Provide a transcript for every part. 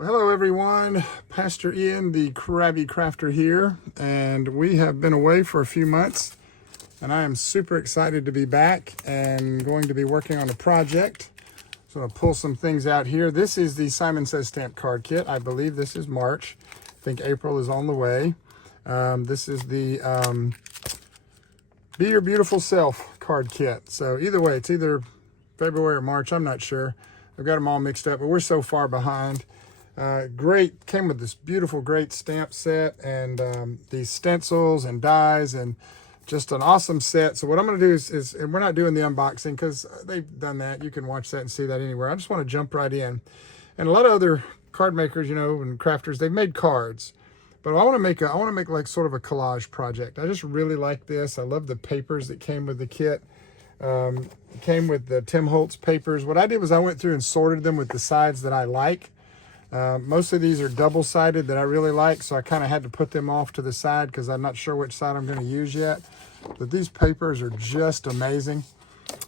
Well, hello everyone, Pastor Ian, the Krabby Crafter here, and we have been away for a few months, and I am super excited to be back and going to be working on a project. So I'll pull some things out here. This is the Simon Says Stamp Card Kit. I believe this is March. I think April is on the way. This is the Be Your Beautiful Self card kit. So either way, it's either February or March, I'm not sure. I've got them all mixed up, but we're so far behind. Great, came with this beautiful, great stamp set and these stencils and dies and just an awesome set. So what I'm going to do is, and we're not doing the unboxing because they've done that. You can watch that and see that anywhere. I just want to jump right in. And a lot of other card makers, you know, and crafters, they've made cards. But I want to make like sort of a collage project. I just really like this. I love the papers that came with the kit. It came with the Tim Holtz papers. What I did was I went through and sorted them with the sides that I like. Most of these are double-sided that I really like, so I kind of had to put them off to the side because I'm not sure which side I'm going to use yet. But these papers are just amazing.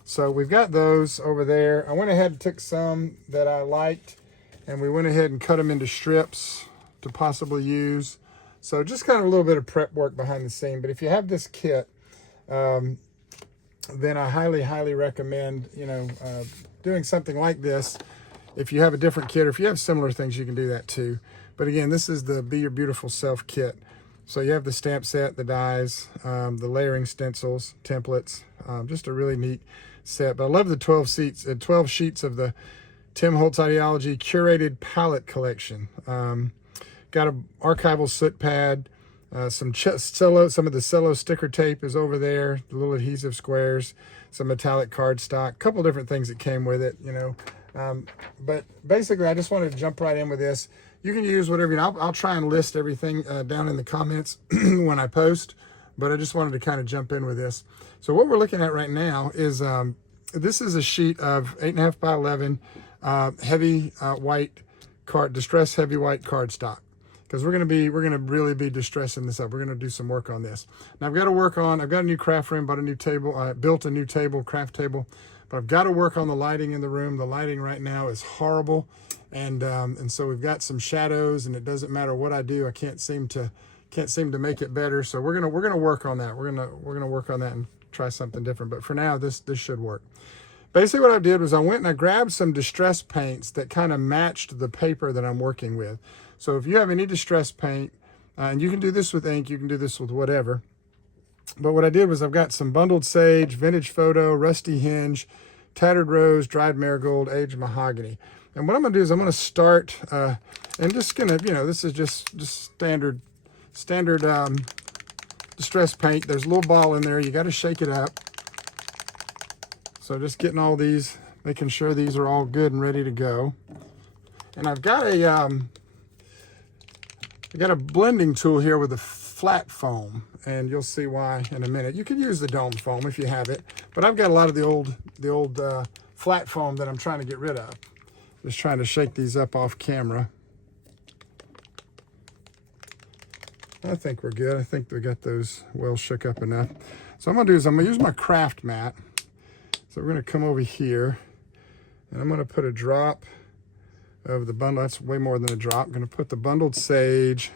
So we've got those over there. I went ahead and took some that I liked, and we went ahead and cut them into strips to possibly use. So just kind of a little bit of prep work behind the scene. But if you have this kit, then I highly, highly recommend, doing something like this. If you have a different kit, or if you have similar things, you can do that too. But again, this is the Be Your Beautiful Self kit. So you have the stamp set, the dies, the layering stencils, templates, just a really neat set. But I love the 12 sheets of the Tim Holtz Ideology Curated Palette Collection. Got an archival soot pad, some of the cello sticker tape is over there, the little adhesive squares, some metallic cardstock, a couple different things that came with it, but basically I just wanted to jump right in with this. You can use whatever, I'll try and list everything down in the comments when I post, but I just wanted to kind of jump in with this. So what we're looking at right now is, this is a sheet of 8.5 by 11 heavy white card, distressed heavy white cardstock. Because we're gonna really be distressing this up. We're gonna do some work on this. Now I've got a new craft room, bought a new table, built a new table, craft table, but I've got to work on the lighting in the room. The lighting right now is horrible, and so we've got some shadows, and it doesn't matter what I do, I can't seem to make it better. So we're gonna work on that. We're gonna work on that and try something different. But for now, this should work. Basically what I did was I went and I grabbed some distress paints that kind of matched the paper that I'm working with. So if you have any distress paint, and you can do this with ink, you can do this with whatever. But what I did was I've got some bundled sage, vintage photo, rusty hinge, tattered rose, dried marigold, aged mahogany. And what I'm gonna do is I'm gonna start, and just gonna, this is just standard distress paint. There's a little ball in there, you gotta shake it up. So just getting all these, making sure these are all good and ready to go. And I've got a blending tool here with a flat foam, and you'll see why in a minute. You could use the dome foam if you have it, but I've got a lot of the old flat foam that I'm trying to get rid of. Just trying to shake these up off camera. I think we're good. I think we got those well shook up enough. So what I'm gonna do is I'm gonna use my craft mat. So we're gonna come over here, and I'm gonna put a drop of the bundle. That's way more than a drop. I'm gonna put the bundled sage,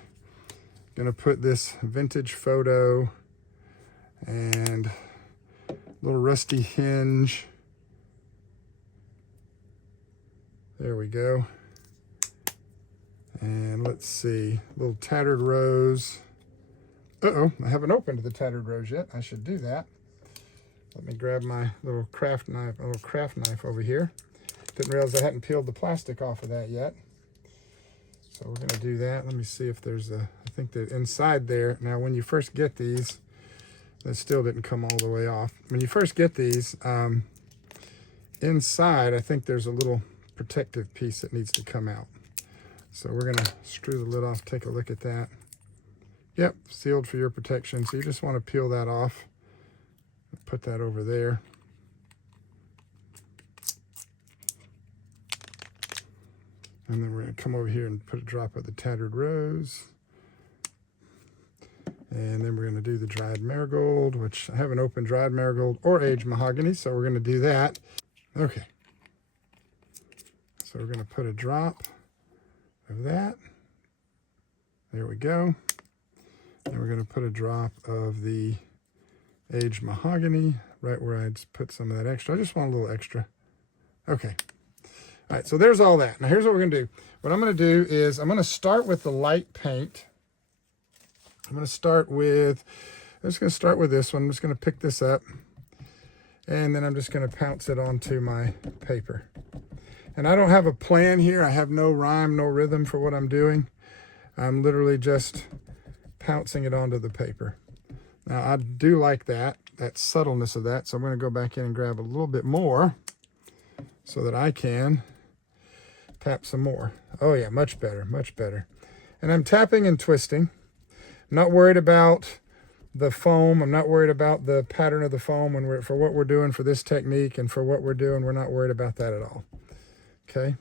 gonna put this vintage photo and a little rusty hinge. There we go. And let's see, a little tattered rose. Uh-oh, I haven't opened the tattered rose yet. I should do that. Let me grab my little craft knife over here. Didn't realize I hadn't peeled the plastic off of that yet. So we're gonna do that. Let me see if there's I think that inside there, now when you first get these, that still didn't come all the way off. When you first get these, inside, I think there's a little protective piece that needs to come out. So we're gonna screw the lid off, take a look at that. Yep, sealed for your protection. So you just wanna peel that off. Put that over there. And then we're going to come over here and put a drop of the tattered rose. And then we're going to do the dried marigold, which I haven't opened dried marigold or aged mahogany, so we're going to do that. Okay. So we're going to put a drop of of that. There we go. And we're going to put a drop of the aged mahogany right where I just put some of that extra. I just want a little extra. Okay. All right, so there's all that. Now here's what we're going to do. What I'm going to do is I'm going to start with the light paint. I'm just going to start with this one. I'm just going to pick this up. And then I'm just going to pounce it onto my paper. And I don't have a plan here. I have no rhyme, no rhythm for what I'm doing. I'm literally just pouncing it onto the paper. Now I do like that subtleness of that. So I'm going to go back in and grab a little bit more so that I can tap some more. Oh yeah, much better, much better. And I'm tapping and twisting. I'm not worried about the foam. I'm not worried about the pattern of the foam for what we're doing for this technique and for what we're doing. We're not worried about that at all. Okay.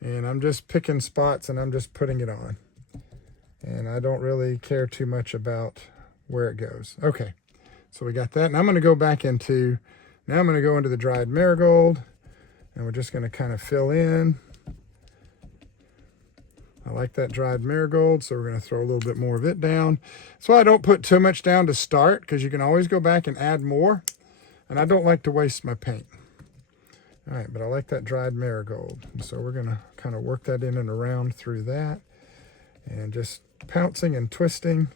And I'm just picking spots and I'm just putting it on. And I don't really care too much about where it goes. Okay, so we got that. And I'm going to go back into, now I'm going to go into the dried marigold. And we're just going to kind of fill in. I like that dried marigold, so we're going to throw a little bit more of it down. So I don't put too much down to start, because you can always go back and add more. And I don't like to waste my paint. All right, but I like that dried marigold. So we're going to kind of work that in and around through that. And just pouncing and twisting.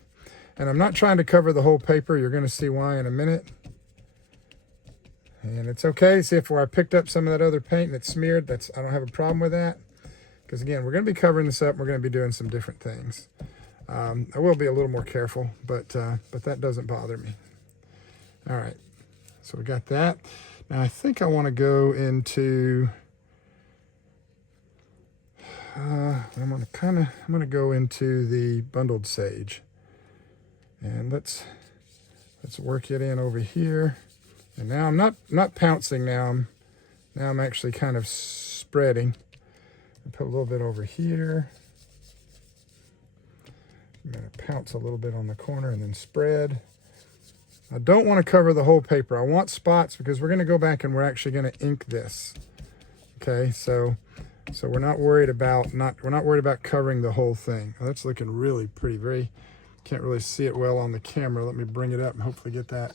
And I'm not trying to cover the whole paper. You're going to see why in a minute. And it's okay. See, if where I picked up some of that other paint and it's smeared, I don't have a problem with that. Because again, we're going to be covering this up. And we're going to be doing some different things. I will be a little more careful, but that doesn't bother me. All right, so we got that. Now I think I want to go into. I'm going to go into the bundled sage, and let's work it in over here. And now I'm not pouncing. Now I'm actually kind of spreading. Put a little bit over here. I'm going to pounce a little bit on the corner and then spread. I don't want to cover the whole paper. I want spots because we're going to go back and we're actually going to ink this. Okay, so we're not worried about covering the whole thing. Oh, that's looking really pretty. Can't really see it well on the camera. Let me bring it up and hopefully get that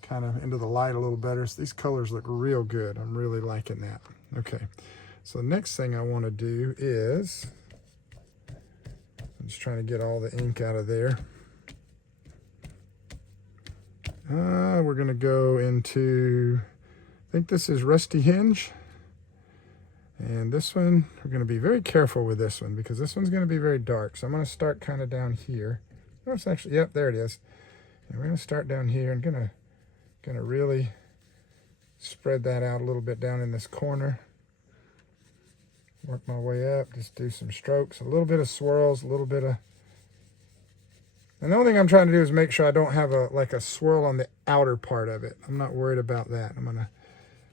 kind of into the light a little better. So these colors look real good. I'm really liking that. Okay. So the next thing I want to do is, I'm just trying to get all the ink out of there. We're going to go into, I think this is Rusty Hinge. And this one, we're going to be very careful with this one because this one's going to be very dark. So I'm going to start kind of down here. No, it's actually, yep, there it is. And we're going to start down here and going to really spread that out a little bit down in this corner. Work my way up, just do some strokes, a little bit of swirls, a little bit of... And the only thing I'm trying to do is make sure I don't have a swirl on the outer part of it. I'm not worried about that. I'm going to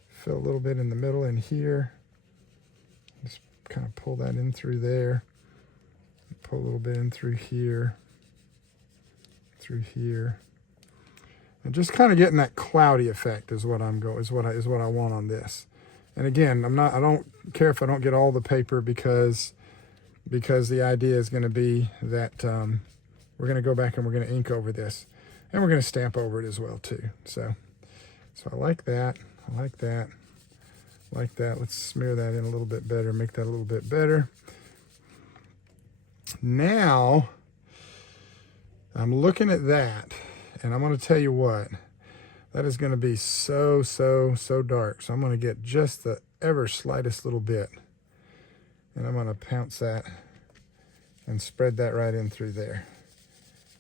fill a little bit in the middle in here. Just kind of pull that in through there. Pull a little bit in through here. Through here. And just kind of getting that cloudy effect is what I want on this. And again, I don't care if I don't get all the paper because the idea is going to be that we're going to go back and we're going to ink over this. And we're going to stamp over it as well too. So I like that. I like that. Like that. Let's smear that in a little bit better. Make that a little bit better. Now, I'm looking at that. And I'm going to tell you what. That is going to be so dark. So I'm going to get just the ever slightest little bit. And I'm going to pounce that and spread that right in through there.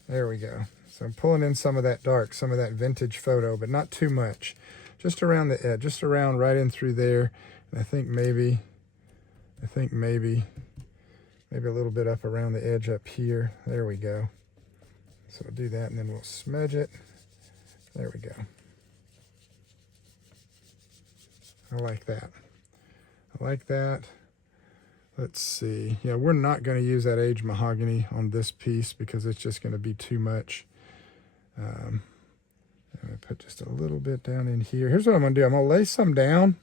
There we go. So I'm pulling in some of that dark, some of that vintage photo, but not too much. Just around the edge, just around right in through there. And I think maybe a little bit up around the edge up here. There we go. So we'll do that and then we'll smudge it. There we go. I like that. I like that. Let's see. Yeah, we're not going to use that aged mahogany on this piece because it's just going to be too much. I'm going to put just a little bit down in here. Here's what I'm going to do. I'm going to lay some down,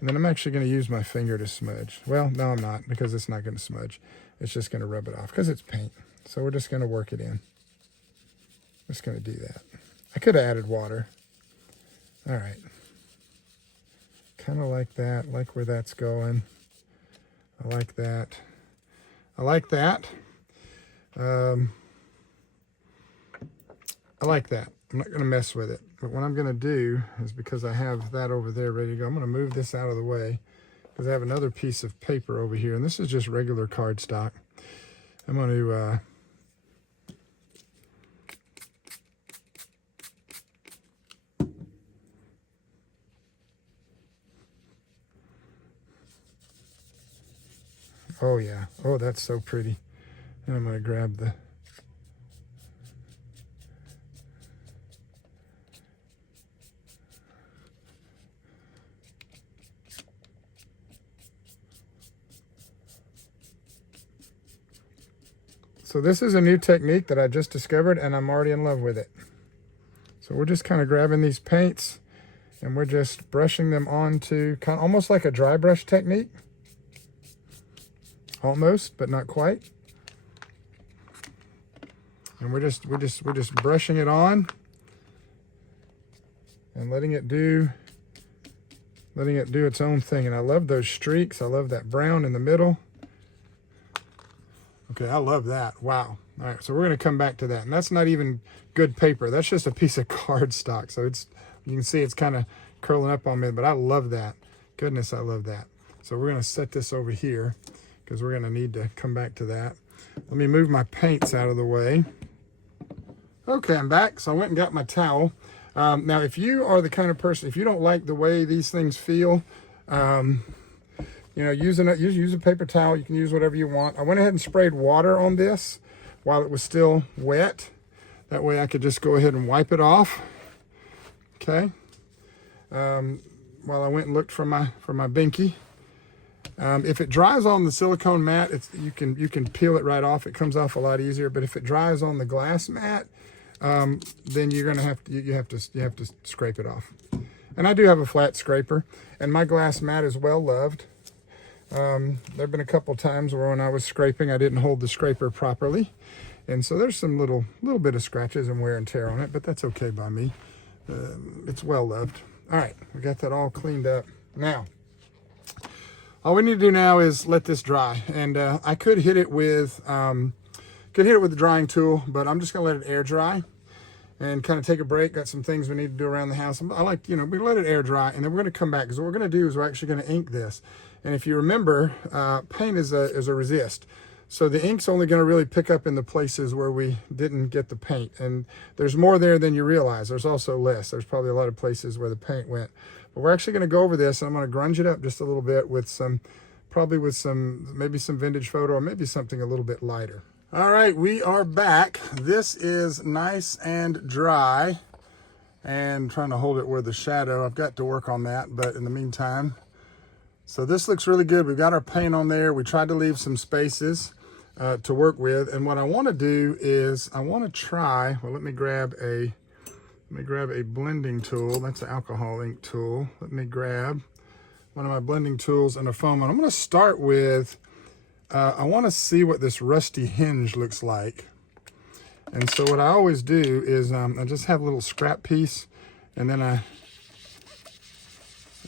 And then I'm actually going to use my finger to smudge. Well, no, I'm not, because it's not going to smudge. It's just going to rub it off because it's paint. So we're just going to work it in. Just going to do that. I could have added water. All right. Kind of like that, like where that's going. I like that. I like that. I like that. I'm not going to mess with it. But what I'm going to do is, because I have that over there ready to go, I'm going to move this out of the way because I have another piece of paper over here. And this is just regular cardstock. I'm going to... oh, yeah. Oh, that's so pretty. And I'm going to grab the... So this is a new technique that I just discovered, and I'm already in love with it. So we're just kind of grabbing these paints, and we're just brushing them onto, kind of almost like a dry brush technique. Almost, but not quite. And we're just brushing it on and letting it do its own thing. And I love those streaks. I love that brown in the middle. Okay, I love that. Wow. All right, so we're going to come back to that. And that's not even good paper. That's just a piece of cardstock. So it's, you can see it's kind of curling up on me, but I love that. Goodness, I love that. So we're going to set this over here because we're going to need to come back to that. Let me move my paints out of the way. Okay, I'm back. So I went and got my towel. Now, if you are the kind of person, if you don't like the way these things feel, you know, use a paper towel. You can use whatever you want. I went ahead and sprayed water on this while it was still wet. That way I could just go ahead and wipe it off. Okay. While I went and looked for my binky. If it dries on the silicone mat, you can peel it right off. It comes off a lot easier. But if it dries on the glass mat, then you're gonna have to scrape it off. And I do have a flat scraper, and my glass mat is well loved. There have been a couple times where when I was scraping, I didn't hold the scraper properly, and so there's some little bit of scratches and wear and tear on it, but that's okay by me. It's well loved. All right, we got that all cleaned up. Now, all we need to do now is let this dry, and I could hit it with the drying tool, but I'm just gonna let it air dry and kind of take a break. Got some things we need to do around the house. I like, you know, we let it air dry, and then we're gonna come back, because what we're gonna do is we're actually gonna ink this. And if you remember, paint is a resist. So the ink's only gonna really pick up in the places where we didn't get the paint. And there's more there than you realize. There's also less. There's probably a lot of places where the paint went. But we're actually gonna go over this, and I'm gonna grunge it up just a little bit with maybe some vintage photo, or maybe something a little bit lighter. All right, we are back. This is nice and dry, and trying to hold it where the shadow, I've got to work on that, but in the meantime, so this looks really good. We've got our paint on there. We tried to leave some spaces to work with, and what I want to do is I want to try, well, let me grab a blending tool. That's an alcohol ink tool. Let me grab one of my blending tools and a foam, and I'm going to start with, I want to see what this rusty hinge looks like. And so what I always do is I just have a little scrap piece, and then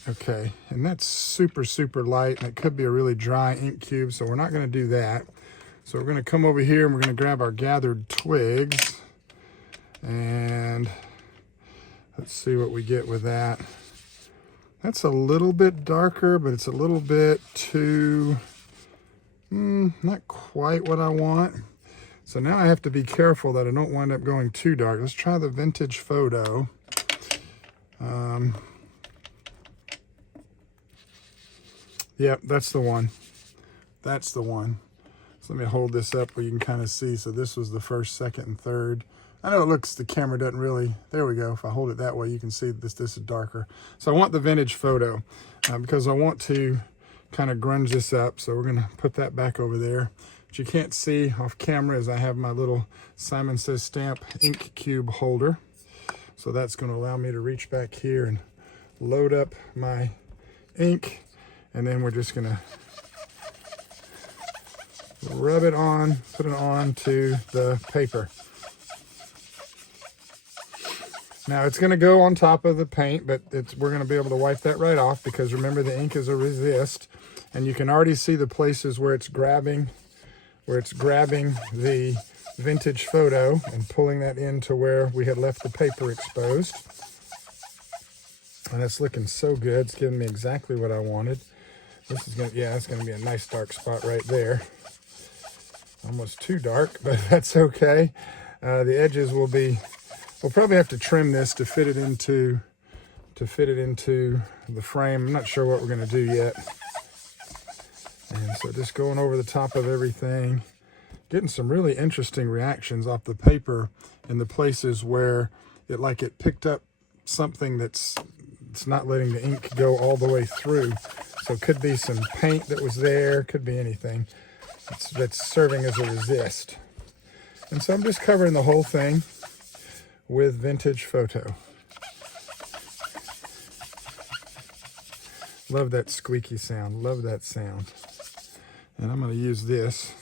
okay, and that's super, super light, and it could be a really dry ink cube, so we're not going to do that. So we're going to come over here, and we're going to grab our gathered twigs, and let's see what we get with that. That's a little bit darker, but it's a little bit too, not quite what I want. So now I have to be careful that I don't wind up going too dark. Let's try the vintage photo. Yep, that's the one. That's the one. So let me hold this up where you can kind of see. So this was the first, second, and third. I know it looks, the camera doesn't really, there we go. If I hold it that way, you can see this is darker. So I want the vintage photo because I want to kind of grunge this up. So we're gonna put that back over there. What you can't see off camera is I have my little Simon Says Stamp ink cube holder. So that's gonna allow me to reach back here and load up my ink, and then we're just gonna rub it on, put it on to the paper. Now it's gonna go on top of the paint, but we're gonna be able to wipe that right off, because remember, the ink is a resist, and you can already see the places where it's grabbing the vintage photo and pulling that into where we had left the paper exposed. And it's looking so good. It's giving me exactly what I wanted. This is gonna, yeah, it's gonna be a nice dark spot right there. Almost too dark, but that's okay. The edges will be, we'll probably have to trim this to fit it into the frame. I'm not sure what we're gonna do yet. And so just going over the top of everything, getting some really interesting reactions off the paper in the places where it picked up something it's not letting the ink go all the way through. So it could be some paint that was there, could be anything that's serving as a resist. And so I'm just covering the whole thing with vintage photo. Love that squeaky sound, love that sound. And I'm gonna use this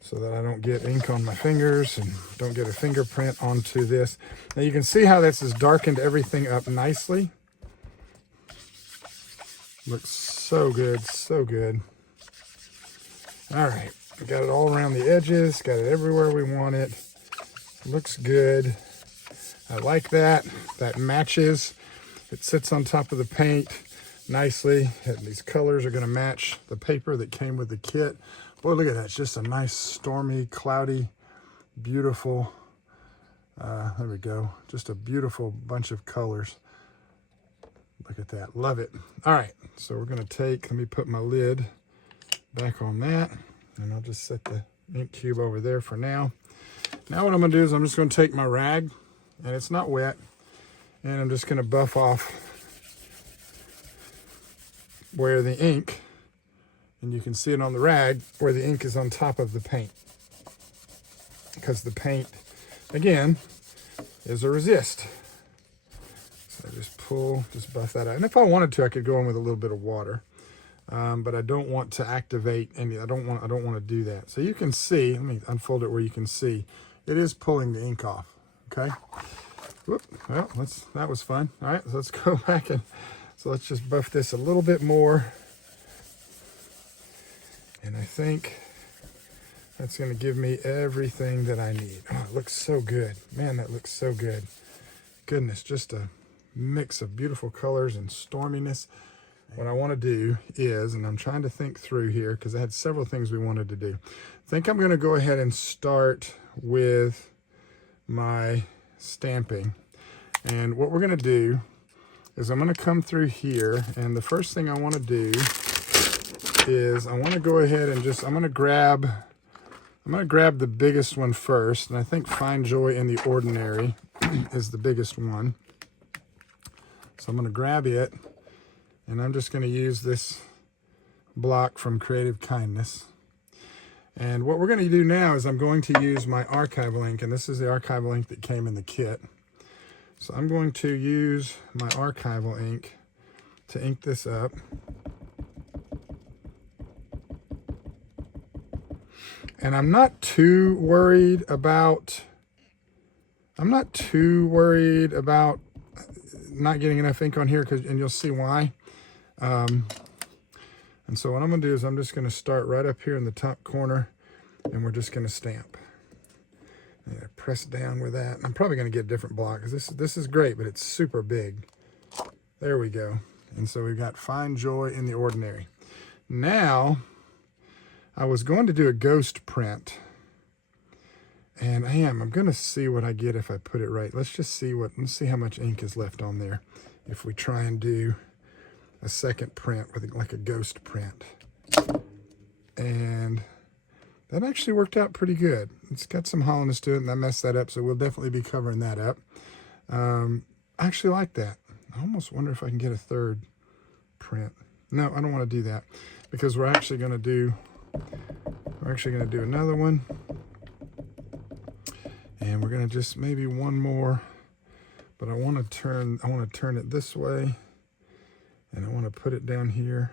so that I don't get ink on my fingers and don't get a fingerprint onto this. Now you can see how this has darkened everything up nicely. Looks so good, so good. All right, we got it all around the edges, got it everywhere we want it. Looks good. I like that. That matches. It sits on top of the paint nicely. And these colors are gonna match the paper that came with the kit. Boy, look at that. It's just a nice, stormy, cloudy, beautiful, there we go. Just a beautiful bunch of colors. Look at that. Love it. All right, so we're going to let me put my lid back on that, and I'll just set the ink cube over there for now. Now what I'm going to do is I'm just going to take my rag, and it's not wet, and I'm just going to buff off where the ink, and you can see it on the rag, where the ink is on top of the paint. Because the paint, again, is a resist. So just buff that out. And if I wanted to, I could go in with a little bit of water. But I don't want to activate any, I don't want to do that. So you can see, let me unfold it where you can see, it is pulling the ink off, okay? Whoop, well, that was fun. All right, so let's go back and, so let's just buff this a little bit more. And I think that's gonna give me everything that I need. Oh, it looks so good. Man, that looks so good. Goodness, just a mix of beautiful colors and storminess. What I want to do is, and I'm trying to think through here because I had several things we wanted to do. I think I'm going to go ahead and start with my stamping. And what we're going to do is I'm going to come through here, and the first thing I want to do is I want to go ahead and just, I'm going to grab the biggest one first, and I think Find Joy in the Ordinary is the biggest one. So I'm going to grab it, and I'm just going to use this block from Creative Kindness. And what we're going to do now is I'm going to use my archival ink, and this is the archival ink that came in the kit. So I'm going to use my archival ink to ink this up. And I'm not too worried about not getting enough ink on here, and you'll see why. And so what I'm going to do is I'm just going to start right up here in the top corner, and we're just going to stamp. And press down with that. I'm probably going to get a different block because this is great, but it's super big. There we go. And so we've got Find Joy in the Ordinary. Now, I was going to do a ghost print, and I'm going to see what I get if I put it right. Let's see how much ink is left on there if we try and do a second print with like a ghost print. And that actually worked out pretty good. It's got some hollowness to it, and I messed that up, so we'll definitely be covering that up. I actually like that. I almost wonder if I can get a third print. No, I don't want to do that because we're actually going to do another one, and we're going to just maybe one more, but I want to turn it this way, and I want want to put it down here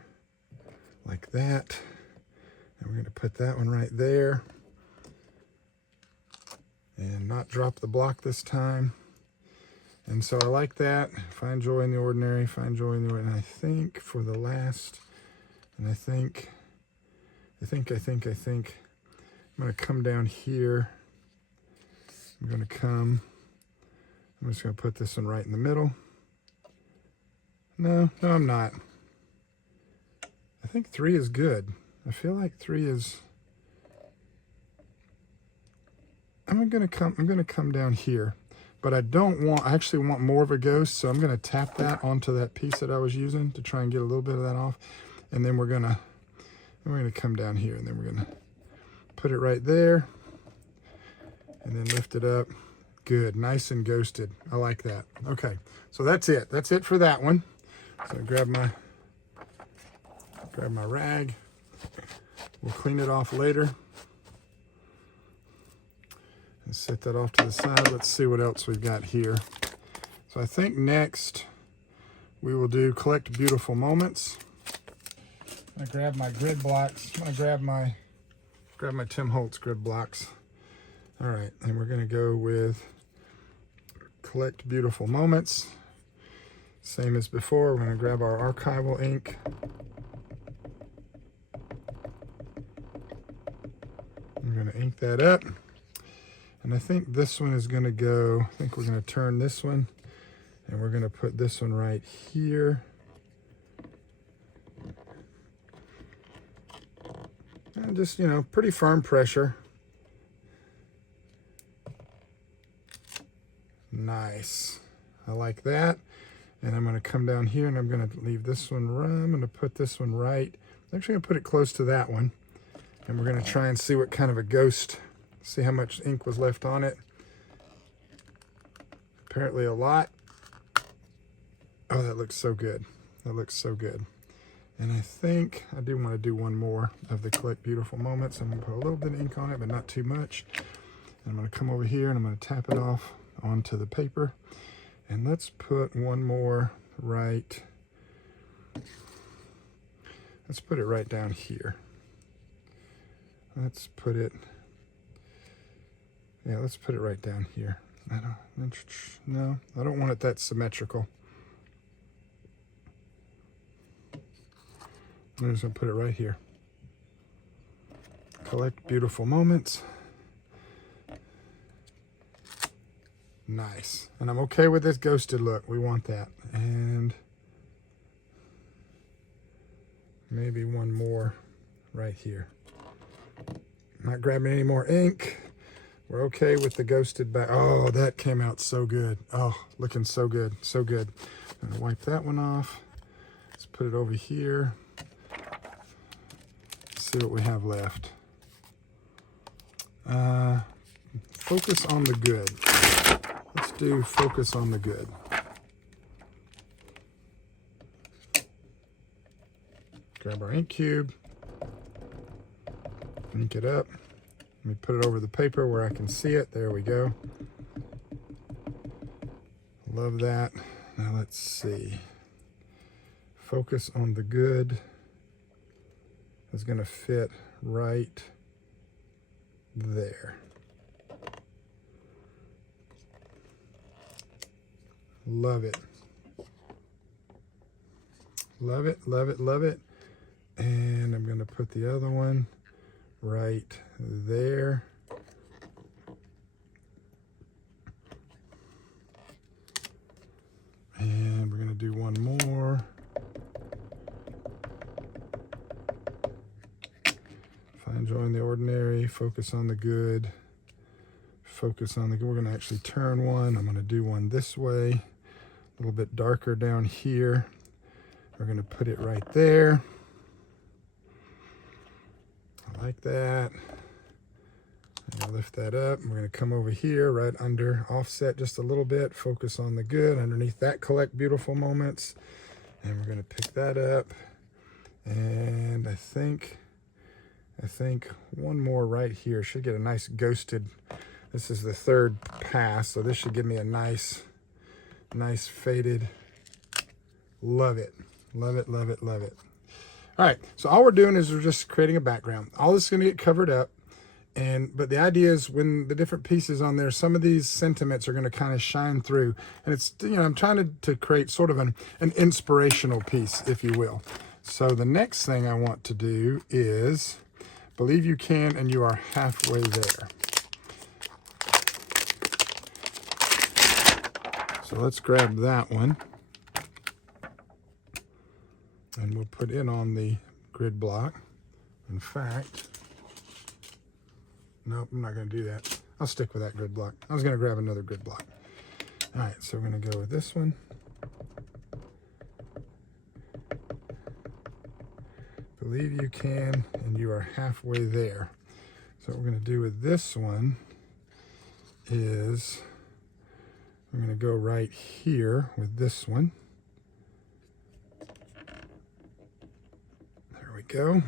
like that. And we're going to put that one right there. And not drop the block this time. And so I like that. Find joy in the ordinary, find joy in the ordinary. And I think for the last, and I think I'm going to come down here. I'm just going to put this one right in the middle. No, I'm not. I think 3 is good. I feel like 3 is. I'm gonna come down here, but I actually want more of a ghost, so I'm gonna tap that onto that piece that I was using to try and get a little bit of that off, and then we're gonna come down here, and then we're gonna put it right there, and then lift it up. Good, nice and ghosted. I like that. Okay, so that's it. That's it for that one. So grab my rag. We'll clean it off later. And set that off to the side. Let's see what else we've got here. So I think next we will do Collect Beautiful Moments. I'm gonna grab my grid blocks. I'm gonna grab my Tim Holtz grid blocks. All right, and we're gonna go with Collect Beautiful Moments. Same as before, we're gonna grab our archival ink. I'm gonna ink that up. And I think this one is gonna go, I think we're gonna turn this one and we're gonna put this one right here. And just, you know, pretty firm pressure. Nice, I like that. And I'm gonna come down here and I'm gonna leave this one run. I'm gonna put this one right. I'm actually gonna put it close to that one. And we're gonna try and see what kind of a ghost, see how much ink was left on it. Apparently a lot. Oh, that looks so good. That looks so good. And I think I do want to do one more of the Collect Beautiful Moments. I'm gonna put a little bit of ink on it, but not too much. And I'm gonna come over here and I'm gonna tap it off onto the paper. And let's put one more right. Let's put it right down here. Let's put it, yeah, let's put it right down here. No, I don't want it that symmetrical. I'm just gonna put it right here. Collect Beautiful Moments. Nice. And I'm okay with this ghosted look. We want that. And maybe one more right here. Not grabbing any more ink. We're okay with the ghosted back. Oh, that came out so good. Oh, looking so good, so good. I'm gonna wipe that one off. Let's put it over here. See what we have left. Focus on the good. Let's do Focus on the Good. Grab our ink cube. Ink it up. Let me put it over the paper where I can see it. There we go. Love that. Now let's see. Focus on the Good is going to fit right there. Love it. Love it, love it, love it. And I'm going to put the other one right there. And we're going to do one more. Find joy in the ordinary, focus on the good. Focus on the good. We're going to actually turn one. I'm going to do one this way, a little bit darker down here. We're going to put it right there. I like that. I'm going to lift that up. We're going to come over here right under, offset just a little bit, focus on the good. Underneath that, Collect Beautiful Moments. And we're going to pick that up. And I think one more right here should get a nice ghosted. This is the third pass, so this should give me a nice faded. Love it. Love it, love it, love it. All right, so all we're doing is we're just creating a background. All this is gonna get covered up, but the idea is when the different pieces on there, some of these sentiments are gonna kind of shine through. And it's, you know, I'm trying to create sort of an inspirational piece, if you will. So the next thing I want to do is, believe you can and you are halfway there. So let's grab that one. And we'll put it on the grid block. In fact, nope, I'm not going to do that. I'll stick with that grid block. I was going to grab another grid block. All right, so we're going to go with this one. Believe you can, and you are halfway there. So what we're going to do with this one is we're going to go right here with this one. Go.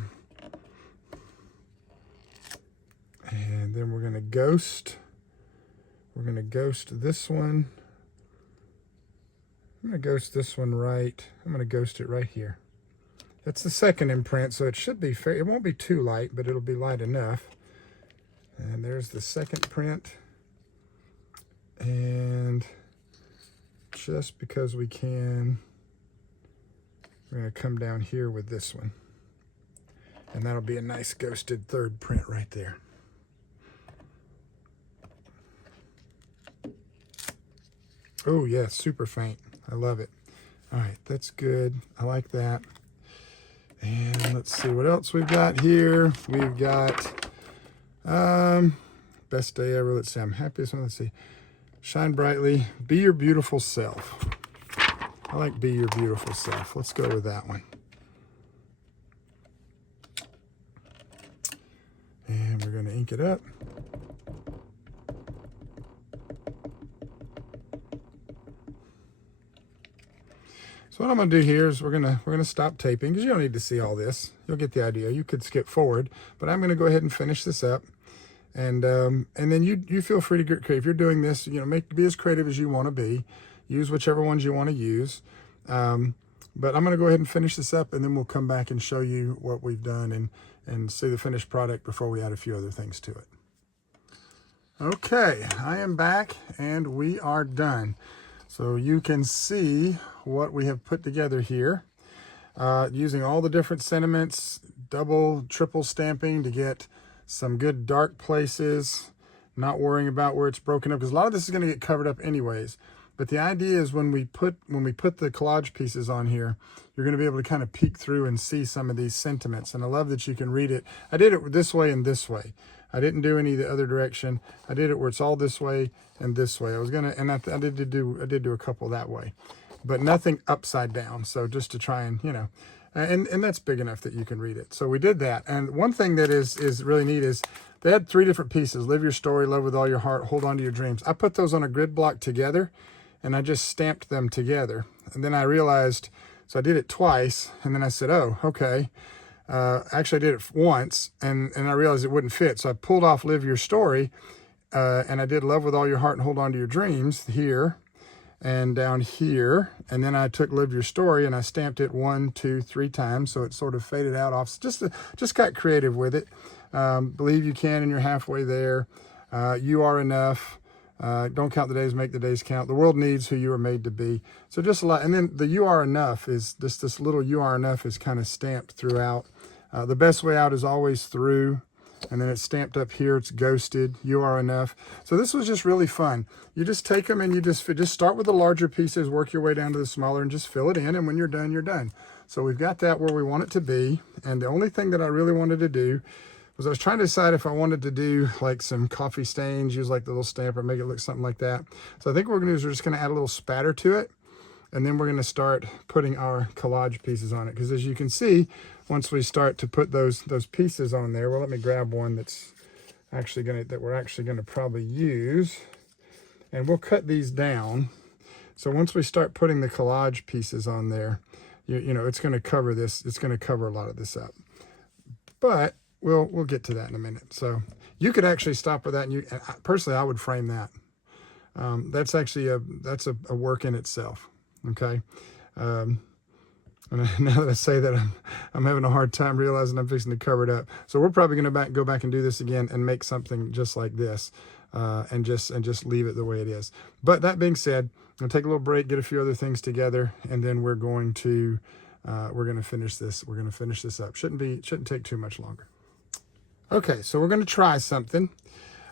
And then we're going to ghost. We're going to ghost this one. I'm going to ghost this one right. I'm going to ghost it right here. That's the second imprint, so it should be fair. It won't be too light, but it'll be light enough. And there's the second print. And just because we can, we're going to come down here with this one. And that'll be a nice ghosted third print right there. Oh yeah, super faint. I love it. All right, that's good. I like that. And let's see what else we've got here. We've got best day ever. Let's see, I'm happiest one. Let's see. Shine brightly. Be your beautiful self. I like be your beautiful self. Let's go with that one. And we're going to ink it up. So what I'm going to do here is we're going to stop taping because you don't need to see all this. You'll get the idea. You could skip forward, but I'm going to go ahead and finish this up. And then you feel free to get creative. If you're doing this, you know, be as creative as you want to be. Use whichever ones you want to use. But I'm going to go ahead and finish this up, and then we'll come back and show you what we've done and see the finished product before we add a few other things to it. Okay, I am back and we are done. So you can see what we have put together here, using all the different sentiments, double, triple stamping to get some good dark places, not worrying about where it's broken up, because a lot of this is going to get covered up anyways. But the idea is when we put the collage pieces on here, you're going to be able to kind of peek through and see some of these sentiments. And I love that you can read it. I did it this way and this way. I didn't do any the other direction. I did it where it's all this way and this way. I did do a couple that way, but nothing upside down. So just to try and, you know, and that's big enough that you can read it. So we did that. And one thing that is really neat is they had 3 different pieces: live your story, love with all your heart, hold on to your dreams. I put those on a grid block together, and I just stamped them together. And then I realized, so I did it twice, and then I said, oh, okay. Actually, I did it once, and I realized it wouldn't fit. So I pulled off live your story, and I did love with all your heart and hold on to your dreams here and down here. And then I took live your story, and I stamped it 1, 2, 3 times, so it sort of faded out off. Just got creative with it. Believe you can, and you're halfway there. You are enough. Don't count the days, make the days count. The world needs who you are made to be. So just a lot. And then the you are enough is this little you are enough is kind of stamped throughout. The best way out is always through. And then it's stamped up here. It's ghosted. You are enough. So this was just really fun. You just take them and you just start with the larger pieces, work your way down to the smaller, and just fill it in. And when you're done, you're done. So we've got that where we want it to be. And the only thing that I really wanted to do was I was trying to decide if I wanted to do like some coffee stains, use like the little stamper, make it look something like that. So I think what we're gonna do is we're just gonna add a little spatter to it, and then we're gonna start putting our collage pieces on it. Because as you can see, once we start to put those pieces on there, well, let me grab one that we're actually gonna probably use, and we'll cut these down. So once we start putting the collage pieces on there, you know, it's gonna cover this, it's gonna cover a lot of this up. But we'll get to that in a minute. So you could actually stop with that, and personally I would frame that. That's actually a work in itself. Okay, And now that I say that, I'm having a hard time realizing I'm fixing to cover it up. So we're probably going to go back and do this again and make something just like this, and just leave it the way it is. But that being said, I'm going to take a little break, get a few other things together, and then we're going to finish this. We're going to finish this up. Shouldn't take too much longer. Okay, so we're going to try something.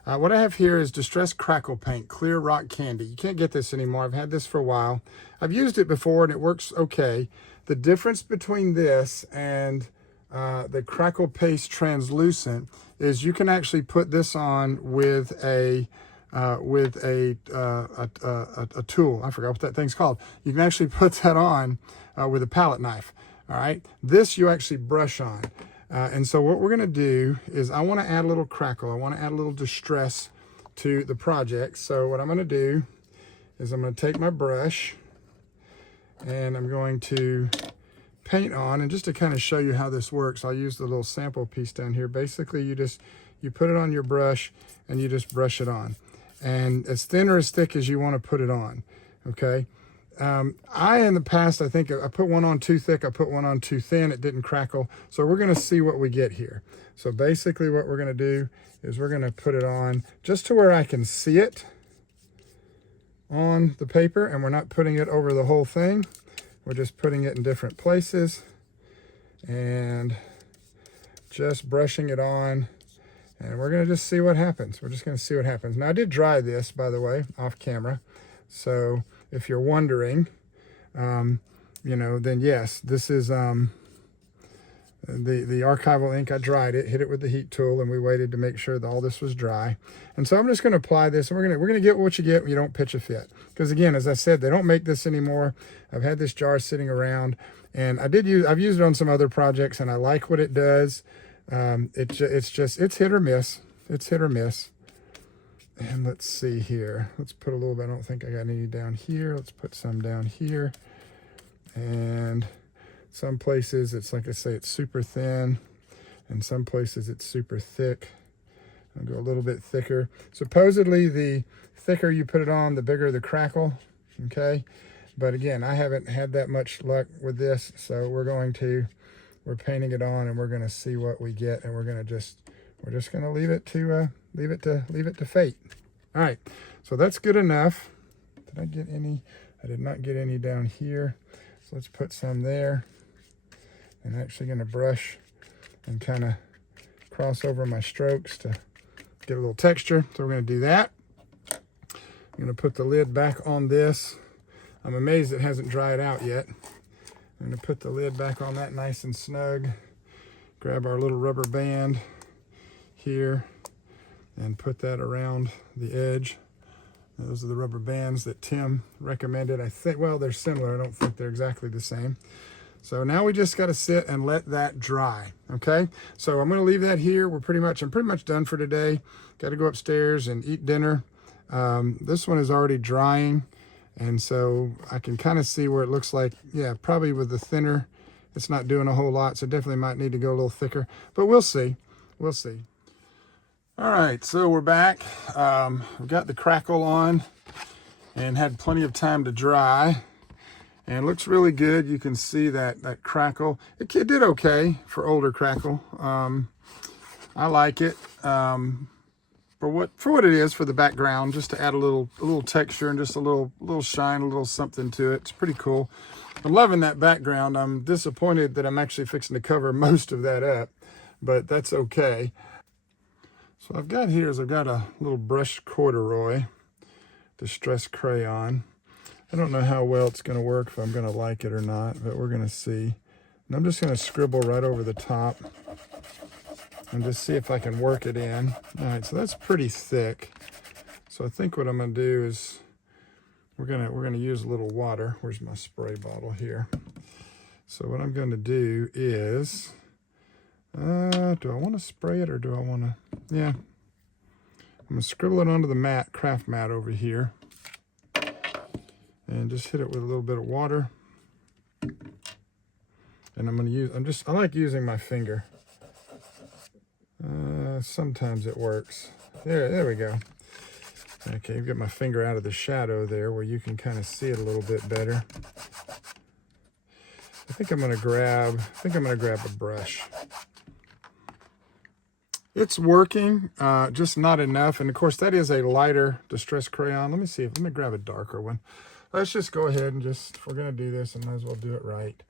What I have here is Distressed Crackle Paint, Clear Rock Candy. You can't get this anymore. I've had this for a while. I've used it before and it works okay. The difference between this and the Crackle Paste Translucent is you can actually put this on with a tool. I forgot what that thing's called. You can actually put that on with a palette knife. All right. This you actually brush on. And so what we're going to do is I want to add a little crackle. I want to add a little distress to the project. So what I'm going to do is I'm going to take my brush and I'm going to paint on. And just to kind of show you how this works, I'll use the little sample piece down here. Basically, you put it on your brush and you just brush it on. And as thin or as thick as you want to put it on, okay? In the past, I think I put one on too thick, I put one on too thin, it didn't crackle. So we're going to see what we get here. So basically what we're going to do is we're going to put it on just to where I can see it on the paper, and we're not putting it over the whole thing. We're just putting it in different places and just brushing it on, and we're going to just see what happens. We're just going to see what happens. Now I did dry this, by the way, off camera. So if you're wondering, you know, then yes, this is the archival ink. I dried it, hit it with the heat tool, and we waited to make sure that all this was dry. And so I'm just going to apply this, and we're going to get what you get when you don't pitch a fit. Because again, as I said, they don't make this anymore. I've had this jar sitting around, and I've used it on some other projects, and I like what it does. It's hit or miss. It's hit or miss. And let's see here. Let's put a little bit. I don't think I got any down here. Let's put some down here. And some places it's, like I say, it's super thin. And some places it's super thick. I'll go a little bit thicker. Supposedly the thicker you put it on, the bigger the crackle. Okay. But again, I haven't had that much luck with this. So we're painting it on and we're going to see what we get. And we're just going to leave it to fate. All right, so that's good enough. Did I get any? I did not get any down here. So let's put some there. I'm actually going to brush and kind of cross over my strokes to get a little texture. So we're going to do that. I'm going to put the lid back on this. I'm amazed it hasn't dried out yet. I'm going to put the lid back on that nice and snug. Grab our little rubber band here and put that around the edge. Those are the rubber bands that Tim recommended. I think, well, they're similar. I don't think they're exactly the same. So now we just got to sit and let that dry. Okay. So I'm going to leave that here. I'm pretty much done for today. Got to go upstairs and eat dinner. This one is already drying. And so I can kind of see where it looks like, yeah, probably with the thinner, it's not doing a whole lot. So definitely might need to go a little thicker, but we'll see. We'll see. All right, so we're back. We've got the crackle on and had plenty of time to dry. And it looks really good. You can see that crackle. It did okay for older crackle. I like it for what it is, for the background, just to add a little texture and just a little shine, a little something to it. It's pretty cool. I'm loving that background. I'm disappointed that I'm actually fixing to cover most of that up, but that's okay. So I've got a little brushed corduroy distressed crayon. I don't know how well it's going to work, if I'm going to like it or not, but we're going to see. And I'm just going to scribble right over the top and just see if I can work it in. All right, so that's pretty thick. So I think what I'm going to do is we're going to use a little water. Where's my spray bottle here? So what I'm going to do is, do I want to spray it or do I want to? Yeah, I'm going to scribble it onto the mat, craft mat over here, and just hit it with a little bit of water. And I'm going to use, I like using my finger. Sometimes it works. There we go. Okay, get my finger out of the shadow there where you can kind of see it a little bit better. I think I'm gonna grab a brush. It's working, just not enough. And of course, that is a lighter distress crayon. Let me grab a darker one. Let's just go ahead and if we're gonna do this, I might as well do it right.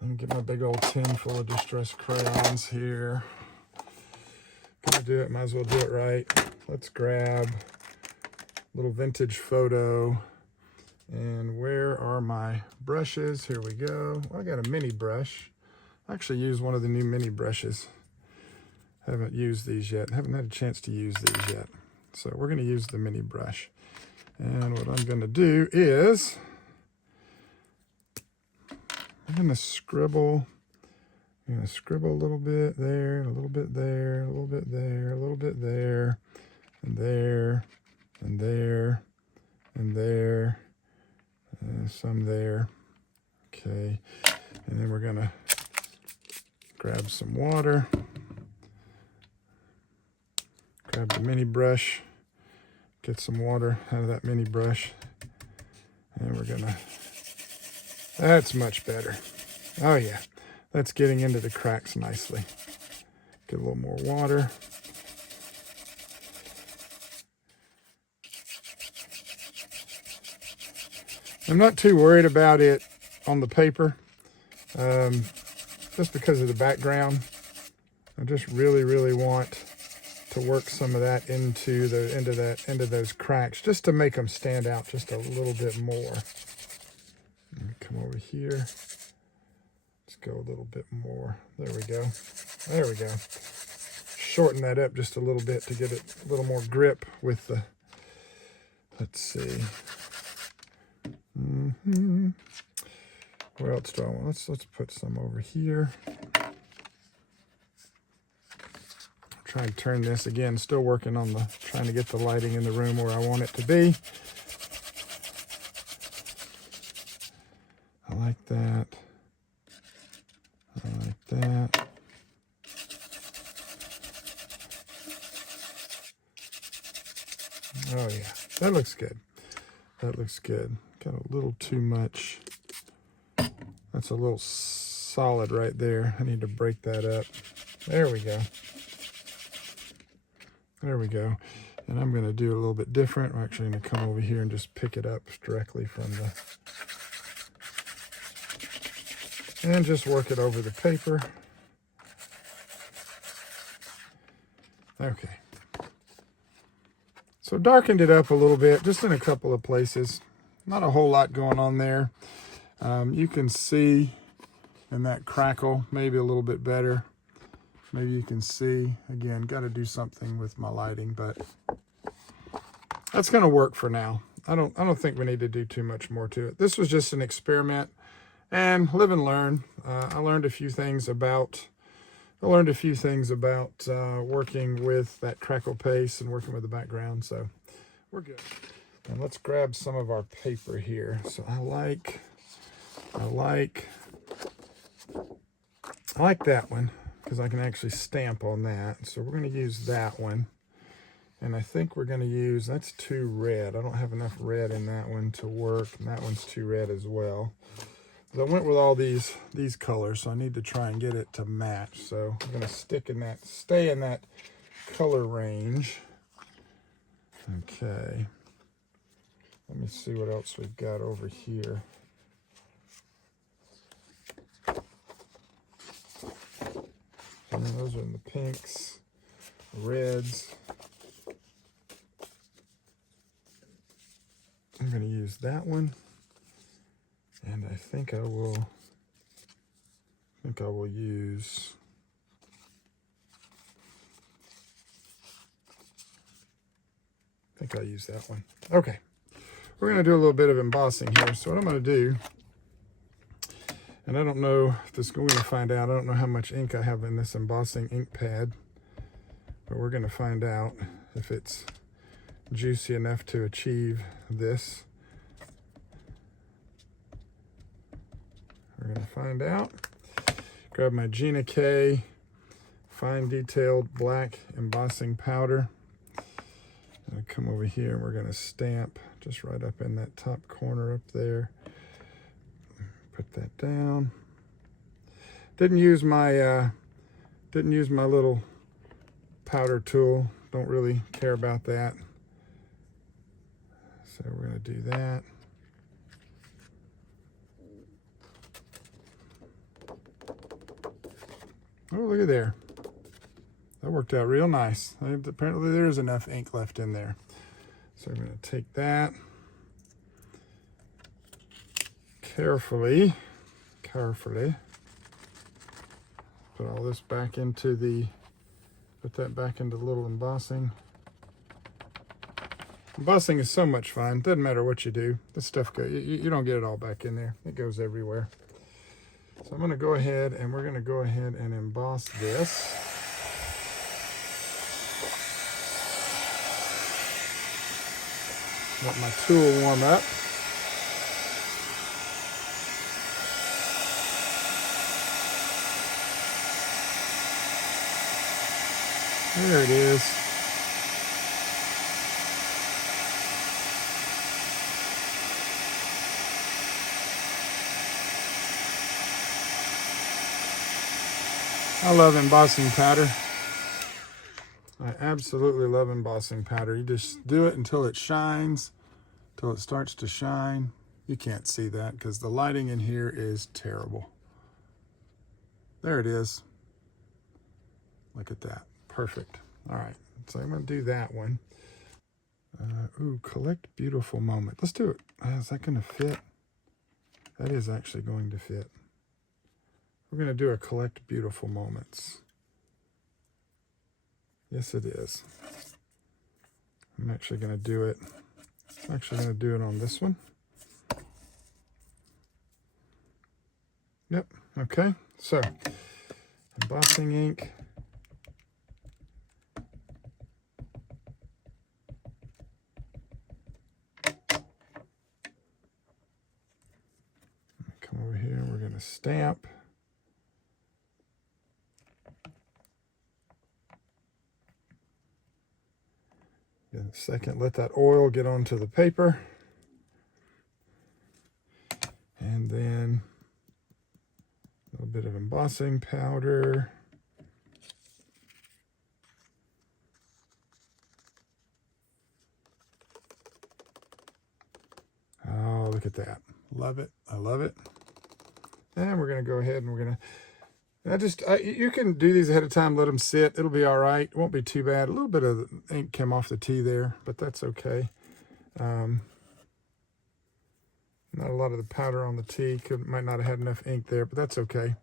Let me get my big old tin full of distress crayons here. Gonna do it, might as well do it right. Let's grab a little vintage photo. And where are my brushes? Here we go. Well, I got a mini brush. I actually used one of the new mini brushes. Haven't used these yet. Haven't had a chance to use these yet. So we're going to use the mini brush. And what I'm going to do is I'm going to scribble. I'm going to scribble a little bit there, a little bit there, a little bit there, a little bit there, and there, and there, and there, and some there. Okay. And then we're going to grab some water. Grab the mini brush, get some water out of that mini brush, and we're gonna, that's much better. Oh yeah, that's getting into the cracks nicely. Get a little more water. I'm not too worried about it on the paper, just because of the background. I just really want to work some of that into those cracks, just to make them stand out just a little bit more. Come over here. Let's go a little bit more. There we go. There we go. Shorten that up just a little bit to get it a little more grip with the. Let's see. Where else do I want? Let's put some over here. Try and turn this again, still working on trying to get the lighting in the room where I want it to be. I like that. I like that. Oh yeah, that looks good. That looks good. Got a little too much. That's a little solid right there. I need to break that up. There we go. There we go. And I'm going to do a little bit different. I'm actually going to come over here and just pick it up directly from and just work it over the paper. Okay. So darkened it up a little bit, just in a couple of places. Not a whole lot going on there. You can see in that crackle, maybe a little bit better. Maybe you can see, again, got to do something with my lighting, but that's going to work for now. I don't think we need to do too much more to it. This was just an experiment, and live and learn. I learned a few things about working with that Crackle paste and working with the background, so we're good. And let's grab some of our paper here. So I like that one, because I can actually stamp on that. So we're going to use that one. And I think we're going to use, that's too red. I don't have enough red in that one to work. And that one's too red as well. So I went with all these colors, so I need to try and get it to match. So I'm going to stay in that color range. Okay. Let me see what else we've got over here. And those are in the pinks, reds. I'm going to use that one, and I think I will use. I think I'll use that one. Okay, we're going to do a little bit of embossing here. So what I'm going to do. And I don't know if this, we're going to find out. I don't know how much ink I have in this embossing ink pad, but we're going to find out if it's juicy enough to achieve this. We're going to find out. Grab my Gina K fine detailed black embossing powder. And come over here and we're going to stamp just right up in that top corner up there. Put that down. Didn't use my little powder tool. Don't really care about that. So we're going to do that. Oh, look at there. That worked out real nice. Apparently there is enough ink left in there. So I'm going to take that carefully, put all this back into put that back into the little embossing. Embossing is so much fun. Doesn't matter what you do. This stuff goes, you don't get it all back in there. It goes everywhere. So I'm going to go ahead and we're going to go ahead and emboss this. Let my tool warm up. There it is. I love embossing powder. I absolutely love embossing powder. You just do it until it shines, until it starts to shine. You can't see that because the lighting in here is terrible. There it is. Look at that. Perfect. All right, so I'm going to do that one. Ooh, collect beautiful moment. Let's do it. Is that going to fit? That is actually going to fit. We're going to do a collect beautiful moments. Yes, it is. I'm actually going to do it. I'm actually going to do it on this one. Yep. Okay. So, embossing ink. Come over here. We're going to stamp. In a second, let that oil get onto the paper. And then a little bit of embossing powder. Oh, look at that. Love it. I love it. And we're going to go ahead and we're going to, you can do these ahead of time, let them sit. It'll be all right. It won't be too bad. A little bit of ink came off the tea there, but that's okay. Not a lot of the powder on the tea. Might not have had enough ink there, but that's okay.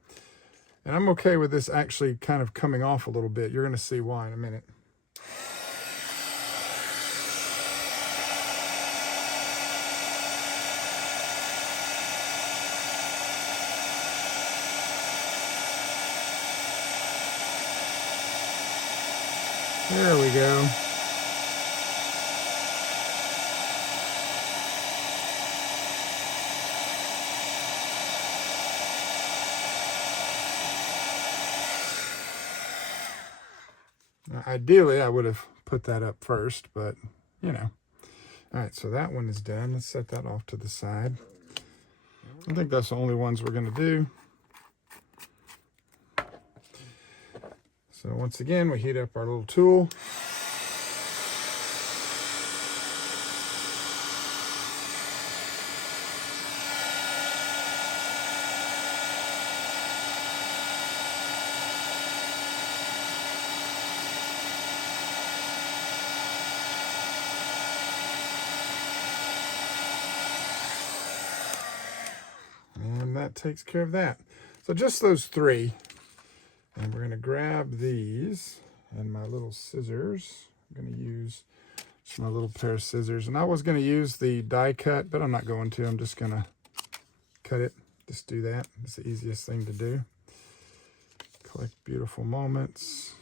And I'm okay with this actually kind of coming off a little bit. You're going to see why in a minute. There we go. Ideally, I would have put that up first, but you know. All right, so that one is done. Let's set that off to the side. I think that's the only ones we're going to do. So once again, we heat up our little tool. And that takes care of that. So just those three. And we're going to grab these and my little scissors. I'm going to use just my little pair of scissors. And I was going to use the die cut, but I'm not going to. I'm just going to cut it. Just do that. It's the easiest thing to do. Collect beautiful moments.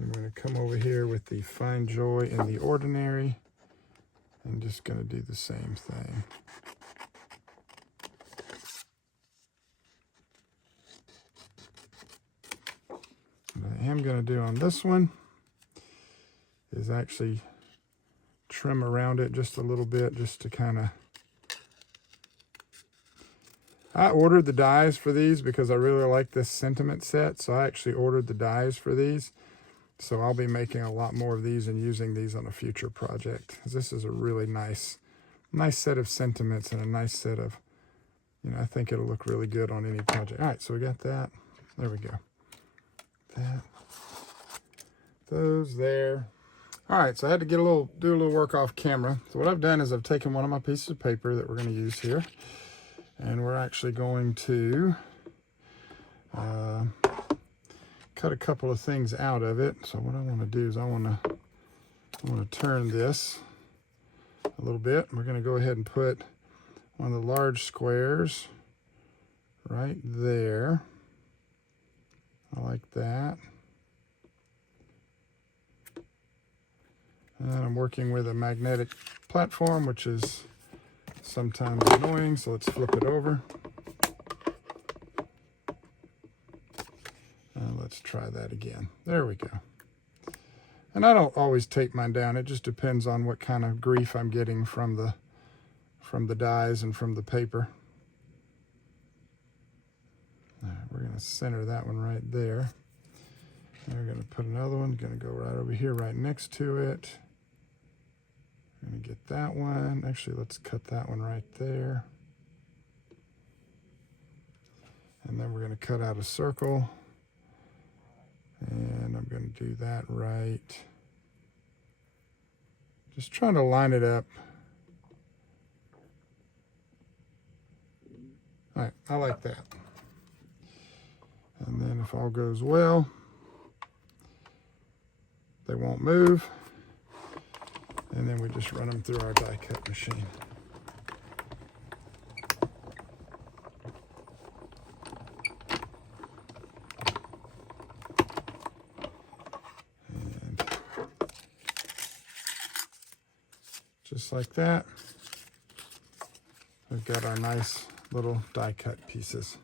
I'm going to come over here with the Find Joy in the Ordinary. I'm just going to do the same thing. What I am going to do on this one is actually trim around it just a little bit, just to kind of I ordered the dies for these because I really like this sentiment set, so I actually ordered the dies for these. So I'll be making a lot more of these and using these on a future project. This is a really nice set of sentiments and a nice set of, you know, I think it'll look really good on any project. All right, so we got that. There we go. That. Those there. All right, so I had to do a little work off camera. So what I've done is I've taken one of my pieces of paper that we're going to use here, and we're actually going to cut a couple of things out of it. So what I want to do is I want to turn this a little bit. We're going to go ahead and put one of the large squares right there. I like that. And I'm working with a magnetic platform, which is sometimes annoying, so let's flip it over. Let's try that again. There we go. And I don't always tape mine down. It just depends on what kind of grief I'm getting from the dies and from the paper. All right, we're going to center that one right there. And we're going to put another one, going to go right over here, right next to it. We're going to get that one. Actually, let's cut that one right there. And then we're going to cut out a circle. And I'm going to do that right. Just trying to line it up. All right, I like that. And then if all goes well, they won't move. And then we just run them through our die cut machine. And just like that, we've got our nice little die cut pieces.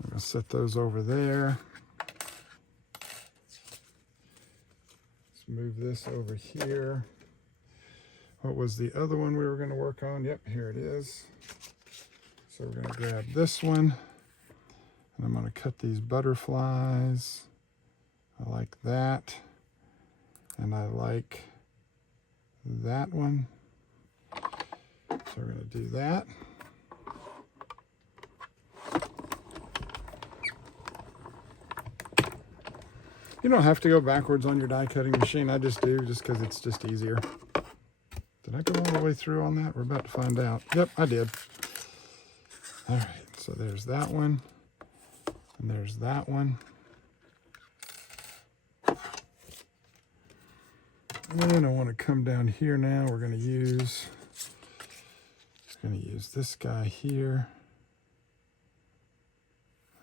I'm going to set those over there. Let's move this over here. What was the other one we were going to work on? Yep, here it is. So we're going to grab this one, and I'm going to cut these butterflies. I like that, and I like that one. So we're going to do that. You don't have to go backwards on your die cutting machine. I just do, just because it's just easier. Did I go all the way through on that? We're about to find out. Yep, I did. All right, so there's that one, and there's that one. And I want to come down here now. We're going to use this guy here.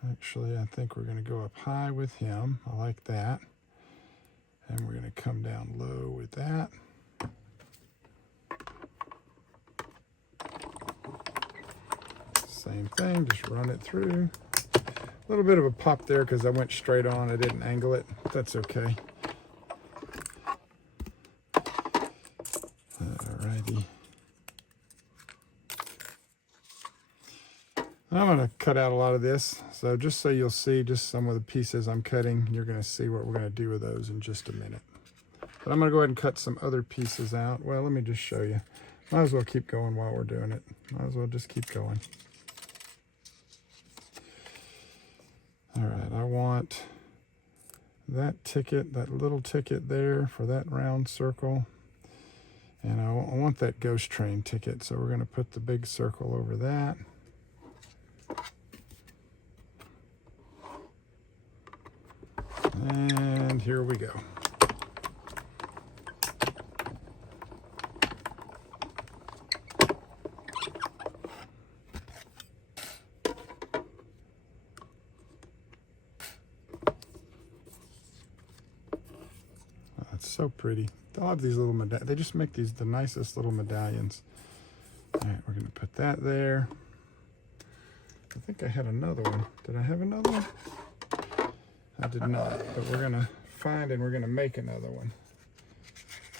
Actually, I think we're going to go up high with him. I like that. And we're going to come down low with that. Same thing, just run it through. A little bit of a pop there because I went straight on. I didn't angle it. That's okay. Alrighty. I'm going to cut out a lot of this. So just so you'll see just some of the pieces I'm cutting, you're going to see what we're going to do with those in just a minute. But I'm going to go ahead and cut some other pieces out. Well, let me just show you. Might as well keep going while we're doing it. Might as well just keep going. All right, I want that ticket, that little ticket there for that round circle. And I want that ghost train ticket. So we're going to put the big circle over that. And here we go. That's so pretty. I love these little medallions. They just make these the nicest little medallions. All right, we're going to put that there. I think I had another one. Did I have another one? I did not, but we're going to find and we're going to make another one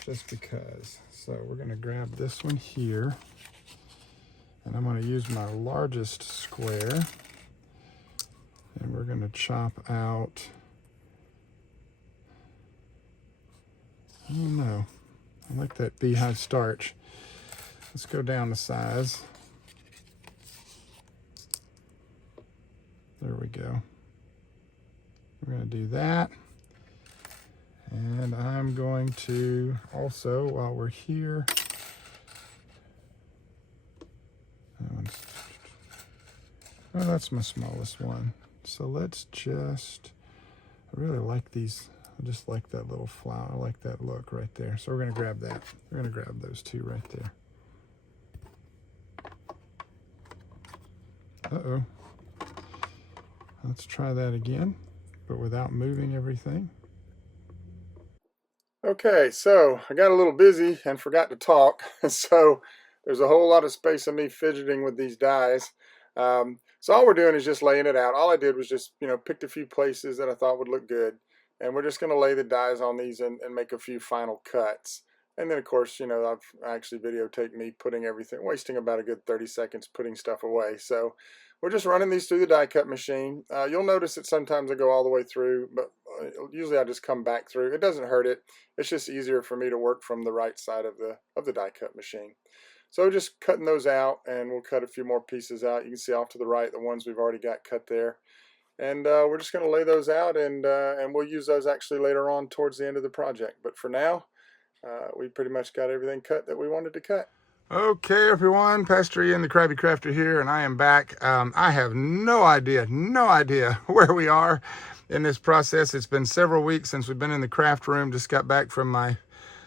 just because. So we're going to grab this one here, And I'm going to use my largest square, and we're going to chop out, I don't know, I like that beehive starch. Let's go down the size. There we go. We're going to do that. And I'm going to also, while we're here, oh, that's my smallest one. So let's just, I really like these. I just like that little flower. I like that look right there. So we're going to grab that. We're going to grab those two right there. Uh-oh. Let's try that again, but without moving everything. Okay, so I got a little busy and forgot to talk. So there's a whole lot of space of me fidgeting with these dies. So all we're doing is just laying it out. All I did was just, picked a few places that I thought would look good. And we're just going to lay the dies on these and make a few final cuts. And then, of course, I've actually videotaped me putting everything, wasting about a good 30 seconds putting stuff away. So we're just running these through the die cut machine. You'll notice that sometimes I go all the way through, but usually I just come back through. It doesn't hurt it. It's just easier for me to work from the right side of the die cut machine. So just cutting those out, and we'll cut a few more pieces out. You can see off to the right the ones we've already got cut there. And we're just going to lay those out, and we'll use those actually later on towards the end of the project. But for now, we pretty much got everything cut that we wanted to cut. Okay, everyone, Pastor Ian, the Krabby Crafter here, and I am back. I have no idea where we are in this process. It's been several weeks since we've been in the craft room. Just got back from my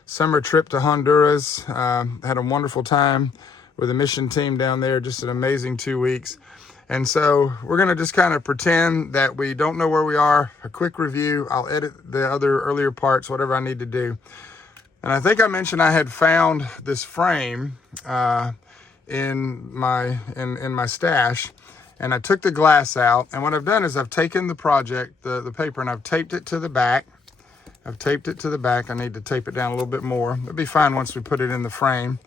summer trip to Honduras. Had a wonderful time with a mission team down there. Just an amazing 2 weeks. And so we're going to just kind of pretend that we don't know where we are. A quick review. I'll edit the other earlier parts, whatever I need to do. And I think I mentioned I had found this frame in my stash, and I took the glass out. And what I've done is I've taken the project, the paper, and I've taped it to the back. I need to tape it down a little bit more. It'll be fine once we put it in the frame.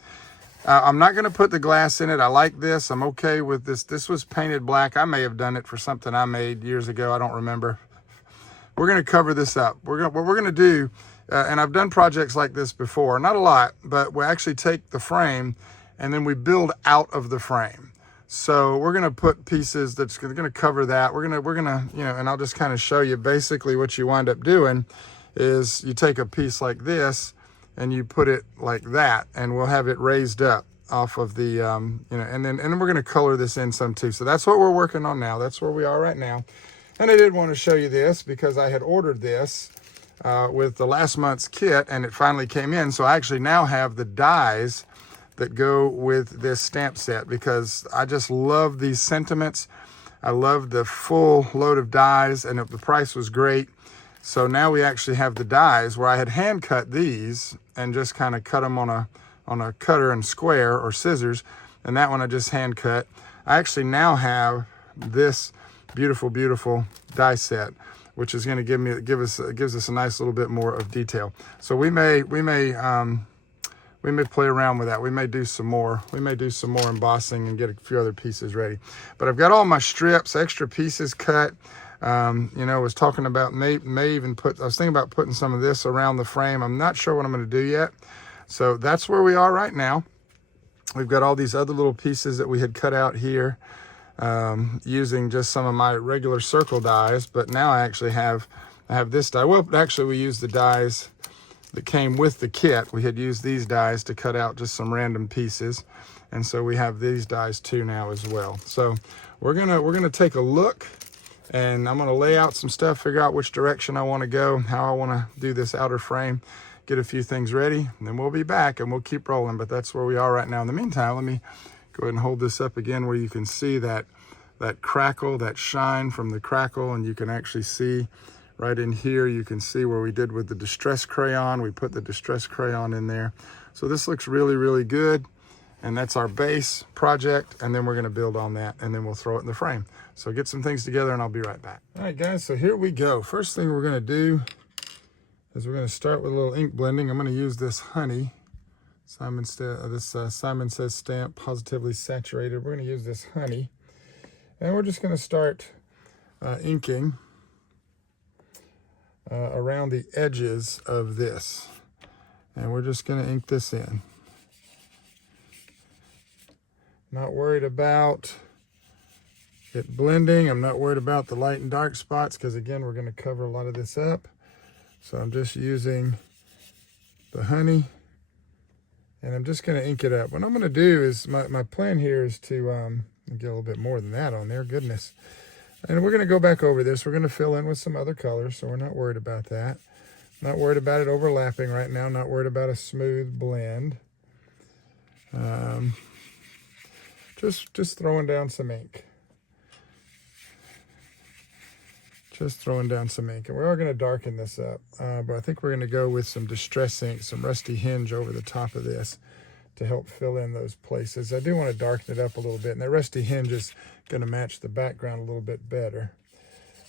I'm not going to put the glass in it. I like this. I'm okay with this. This was painted black. I may have done it for something I made years ago. I don't remember. We're going to cover this up. What we're going to do, and I've done projects like this before, not a lot, but we actually take the frame and then we build out of the frame. So we're going to put pieces that's going to cover that. We're going to, and I'll just kind of show you basically what you wind up doing is you take a piece like this and you put it like that, and we'll have it raised up off of the, and then we're going to color this in some too. So that's what we're working on now. That's where we are right now. And I did want to show you this because I had ordered this with the last month's kit, and it finally came in. So I actually now have the dies that go with this stamp set because I just love these sentiments. I love the full load of dies, and the price was great. So now we actually have the dies where I had hand cut these and just kind of cut them on a cutter and square or scissors, and that one I just hand cut. I actually now have this beautiful die set, which is going to gives us a nice little bit more of detail. So we may play around with that. We may do some more. Embossing and get a few other pieces ready. But I've got all my strips, extra pieces cut. I was talking about I was thinking about putting some of this around the frame. I'm not sure what I'm going to do yet. So that's where we are right now. We've got all these other little pieces that we had cut out here using just some of my regular circle dies. But now I actually have this die. Well, actually we used the dies that came with the kit. We had used these dies to cut out just some random pieces. And so we have these dies too now as well. So we're gonna take a look. And I'm going to lay out some stuff, figure out which direction I want to go, how I want to do this outer frame, get a few things ready, and then we'll be back and we'll keep rolling. But that's where we are right now. In the meantime, let me go ahead and hold this up again where you can see that crackle, that shine from the crackle, and you can actually see right in here, you can see where we did with the Distress Crayon. We put the Distress Crayon in there. So this looks really, really good. And that's our base project, and then we're going to build on that, and then we'll throw it in the frame. So get some things together, and I'll be right back. All right, guys, so here we go. First thing we're going to do is we're going to start with a little ink blending. I'm going to use this honey Simon Says stamp, positively saturated. We're going to use this honey. And we're just going to start inking around the edges of this. And we're just going to ink this in. Not worried about it blending. I'm not worried about the light and dark spots because, again, we're going to cover a lot of this up. So I'm just using the honey, and I'm just going to ink it up. What I'm going to do is, my plan here is to get a little bit more than that on there. Goodness. And we're going to go back over this. We're going to fill in with some other colors, so we're not worried about that. Not worried about it overlapping right now. Not worried about a smooth blend. Just throwing down some ink. Just throwing down some ink. And we are going to darken this up. But I think we're going to go with some Distress ink, some Rusty Hinge over the top of this to help fill in those places. I do want to darken it up a little bit. And that Rusty Hinge is going to match the background a little bit better.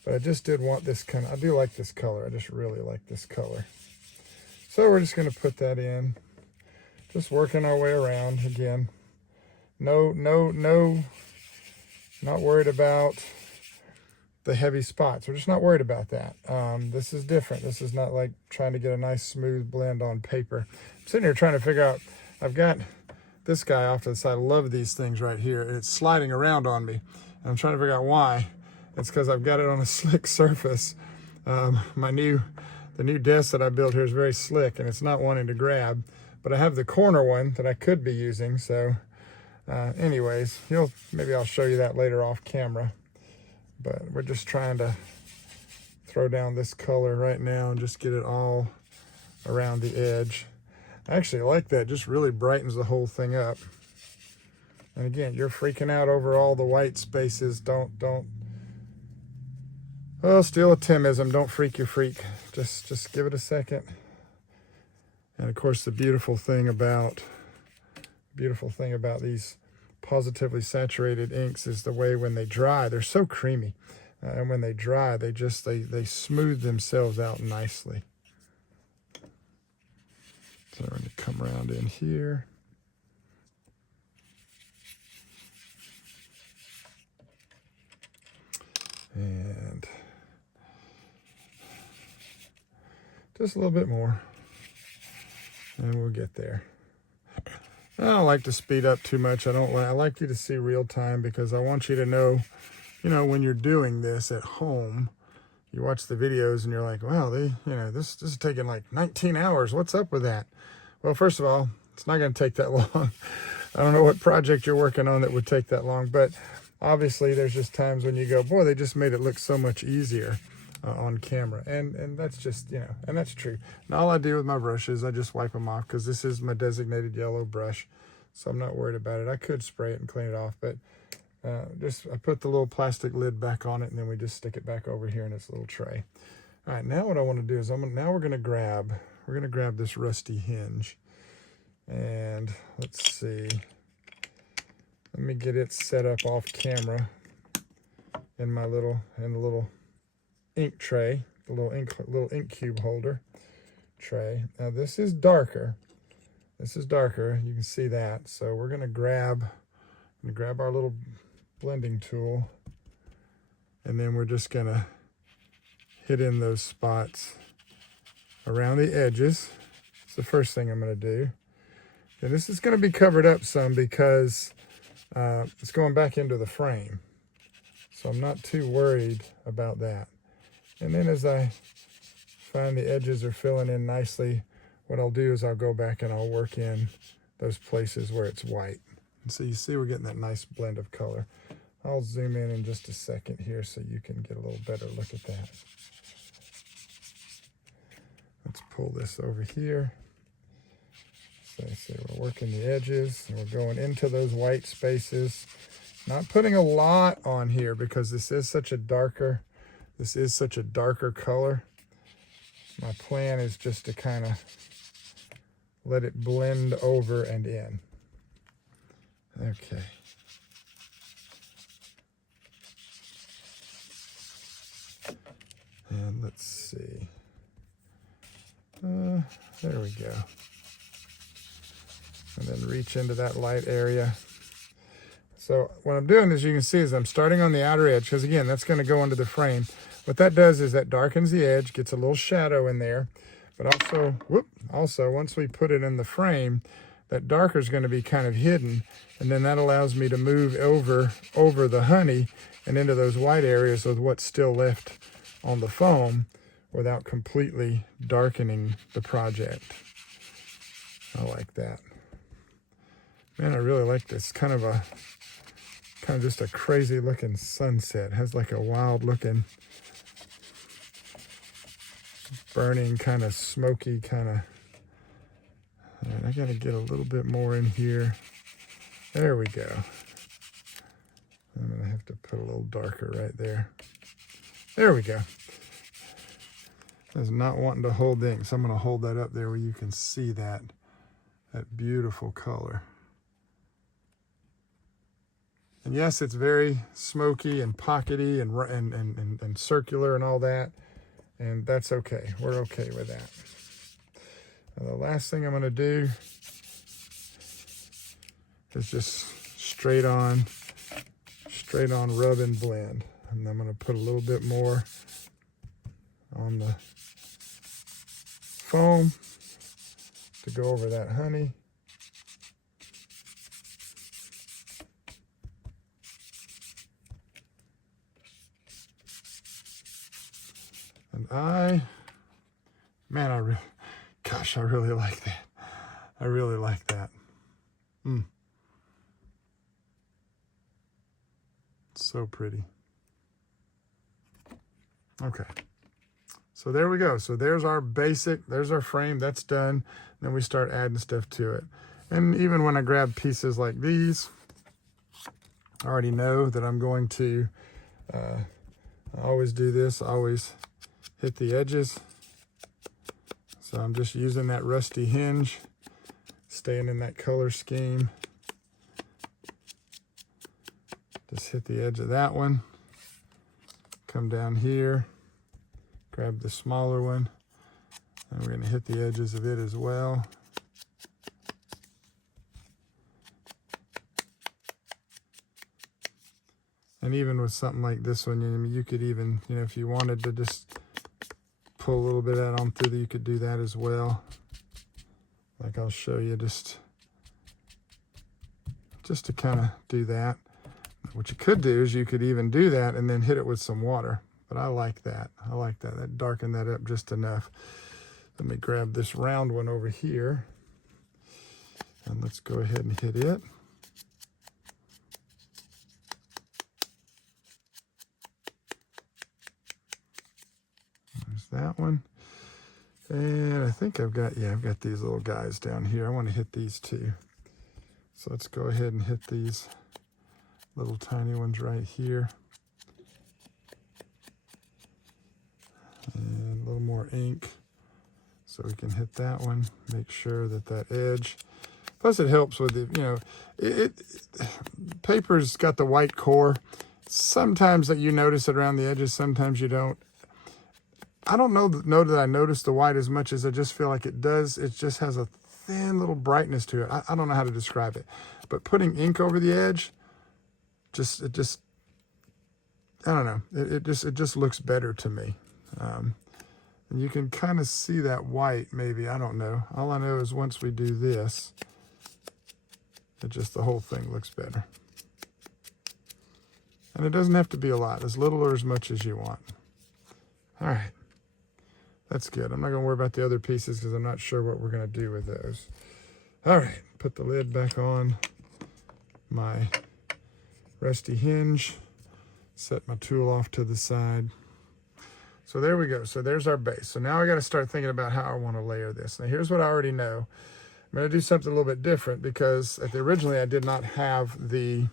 But I just did want this kind of, I do like this color. I just really like this color. So we're just going to put that in. Just working our way around again. No, not worried about the heavy spots. We're just not worried about that. This is different. This is not like trying to get a nice smooth blend on paper. I'm sitting here trying to figure out, I've got this guy off to the side. I love these things right here. It's sliding around on me. And I'm trying to figure out why. It's because I've got it on a slick surface. The new desk that I built here is very slick and it's not wanting to grab. But I have the corner one that I could be using. So anyways, maybe I'll show you that later off camera. But we're just trying to throw down this color right now and just get it all around the edge. I actually like that. Just really brightens the whole thing up. And again, you're freaking out over all the white spaces. Don't. Oh, still a Timism. Don't freak your freak. Just give it a second. And of course, the beautiful thing about these positively saturated inks is the way when they dry, they're so creamy. And when they dry, they smooth themselves out nicely. So we're going to come around in here. And just a little bit more. And we'll get there. I don't like to speed up too much. I like you to see real time because I want you to know, when you're doing this at home, you watch the videos and you're like, wow, this is taking like 19 hours. What's up with that? Well, first of all, it's not going to take that long. I don't know what project you're working on that would take that long, but obviously there's just times when you go, boy, they just made it look so much easier on camera. And that's just, and that's true. And all I do with my brushes, I just wipe them off because this is my designated yellow brush. So I'm not worried about it. I could spray it and clean it off, but I put the little plastic lid back on it and then we just stick it back over here in its little tray. All right, now what I want to do is now we're going to grab this Rusty Hinge. And let's see. Let me get it set up off camera in the little ink tray, the little ink cube holder tray. Now this is darker. You can see that. So we're gonna grab our little blending tool, and then we're just gonna hit in those spots around the edges. It's the first thing I'm gonna do. And this is gonna be covered up some because it's going back into the frame. So I'm not too worried about that. And then as I find the edges are filling in nicely, what I'll do is I'll go back and I'll work in those places where it's white. And so you see we're getting that nice blend of color. I'll zoom in just a second here so you can get a little better look at that. Let's pull this over here. So I say we're working the edges and we're going into those white spaces. Not putting a lot on here because this is such a darker color. My plan is just to kind of let it blend over and in. Okay. And let's see. There we go. and then reach into that light area. So what I'm doing, as you can see, is I'm starting on the outer edge, because again, that's going to go into the frame. What that does is that darkens the edge, gets a little shadow in there, but also once we put it in the frame, that darker is going to be kind of hidden, and then that allows me to move over the honey and into those white areas with what's still left on the foam without completely darkening the project. I like that. Man, I really like this. Kind of just a crazy looking sunset. It has like a wild looking, burning, kind of smoky kind of. All right, I gotta get a little bit more in here. There we go. I'm gonna have to put a little darker right there. There we go. I was not wanting to hold the ink, so I'm gonna hold that up there where you can see that beautiful color. And yes, it's very smoky and pockety and circular and all that, and that's okay. We're okay with that. And the last thing I'm going to do is just straight on rub and blend. And I'm going to put a little bit more on the foam to go over that honey. And I really like that. I really like that. So pretty. Okay. So there we go. So there's our basic, there's our frame, that's done. Then we start adding stuff to it. And even when I grab pieces like these, I already know that I'm going to, I always do this, I always hit the edges. So I'm just using that rusty hinge, staying in that color scheme. Just hit the edge of that one, come down here, grab the smaller one, and we're going to hit the edges of it as well. And even with something like this one, you could even, if you wanted to just pull a little bit of that on through, you could do that as well. Like I'll show you, just to kind of do that. What you could do is you could even do that and then hit it with some water. But I like that. I like that. That darkened that up just enough. Let me grab this round one over here. And let's go ahead and hit it. There's that one. And I think I've got these little guys down here. I want to hit these too. So let's go ahead and hit these little tiny ones right here. And a little more ink so we can hit that one. Make sure that edge. Plus it helps with the, paper's got the white core. Sometimes that you notice it around the edges, sometimes you don't. I don't know that I notice the white as much as I just feel like it does. It just has a thin little brightness to it. I don't know how to describe it. But putting ink over the edge, I don't know. It just looks better to me. And you can kind of see that white, maybe. I don't know. All I know is once we do this, the whole thing looks better. And it doesn't have to be a lot, as little or as much as you want. All right. That's good. I'm not going to worry about the other pieces because I'm not sure what we're going to do with those. All right. Put the lid back on my rusty hinge. Set my tool off to the side. So there we go. So there's our base. So now I got to start thinking about how I want to layer this. Now here's what I already know. I'm going to do something a little bit different because originally I did not have the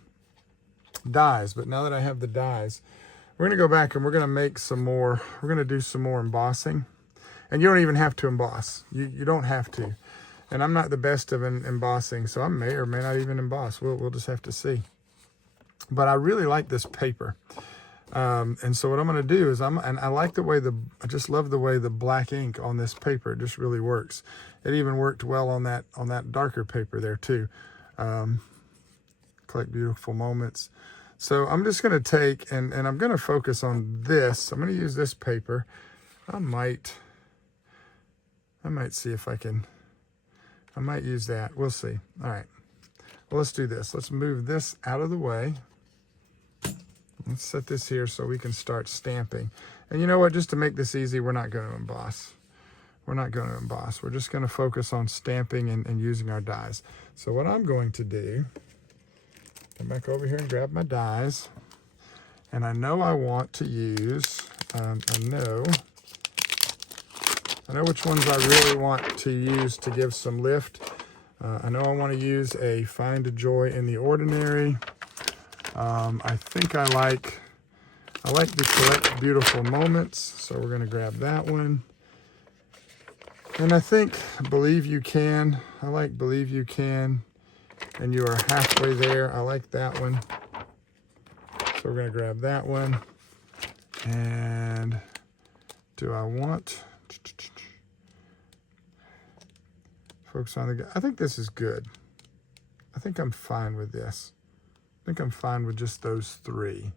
dies, but now that I have the dies, we're going to go back and we're going to make some more. We're going to do some more embossing. And you don't even have to emboss. You don't have to. And I'm not the best of embossing, so I may or may not even emboss. We'll just have to see. But I really like this paper. And so what I'm going to do is and I like the way I just love the way the black ink on this paper. It just really works. It even worked well on that darker paper there too. Collect beautiful moments. So I'm just going to take, and I'm going to focus on this. I'm going to use this paper. I might see if I can, I might use that. We'll see. All right. Well, let's do this. Let's move this out of the way. Let's set this here so we can start stamping. And you know what? Just to make this easy, we're not going to emboss. We're not going to emboss. We're just going to focus on stamping and using our dies. So what I'm going to do, come back over here and grab my dies. And I know I want to use, I know which ones I really want to use to give some lift. I know I want to use a Find Joy in the Ordinary. I think I like the Collect Beautiful Moments, so we're going to grab that one. And I think Believe You Can. I like Believe You Can, and You Are Halfway There. I like that one. So we're going to grab that one. And do I want... Focus on the... I think this is good. I think I'm fine with this. I think I'm fine with just those three.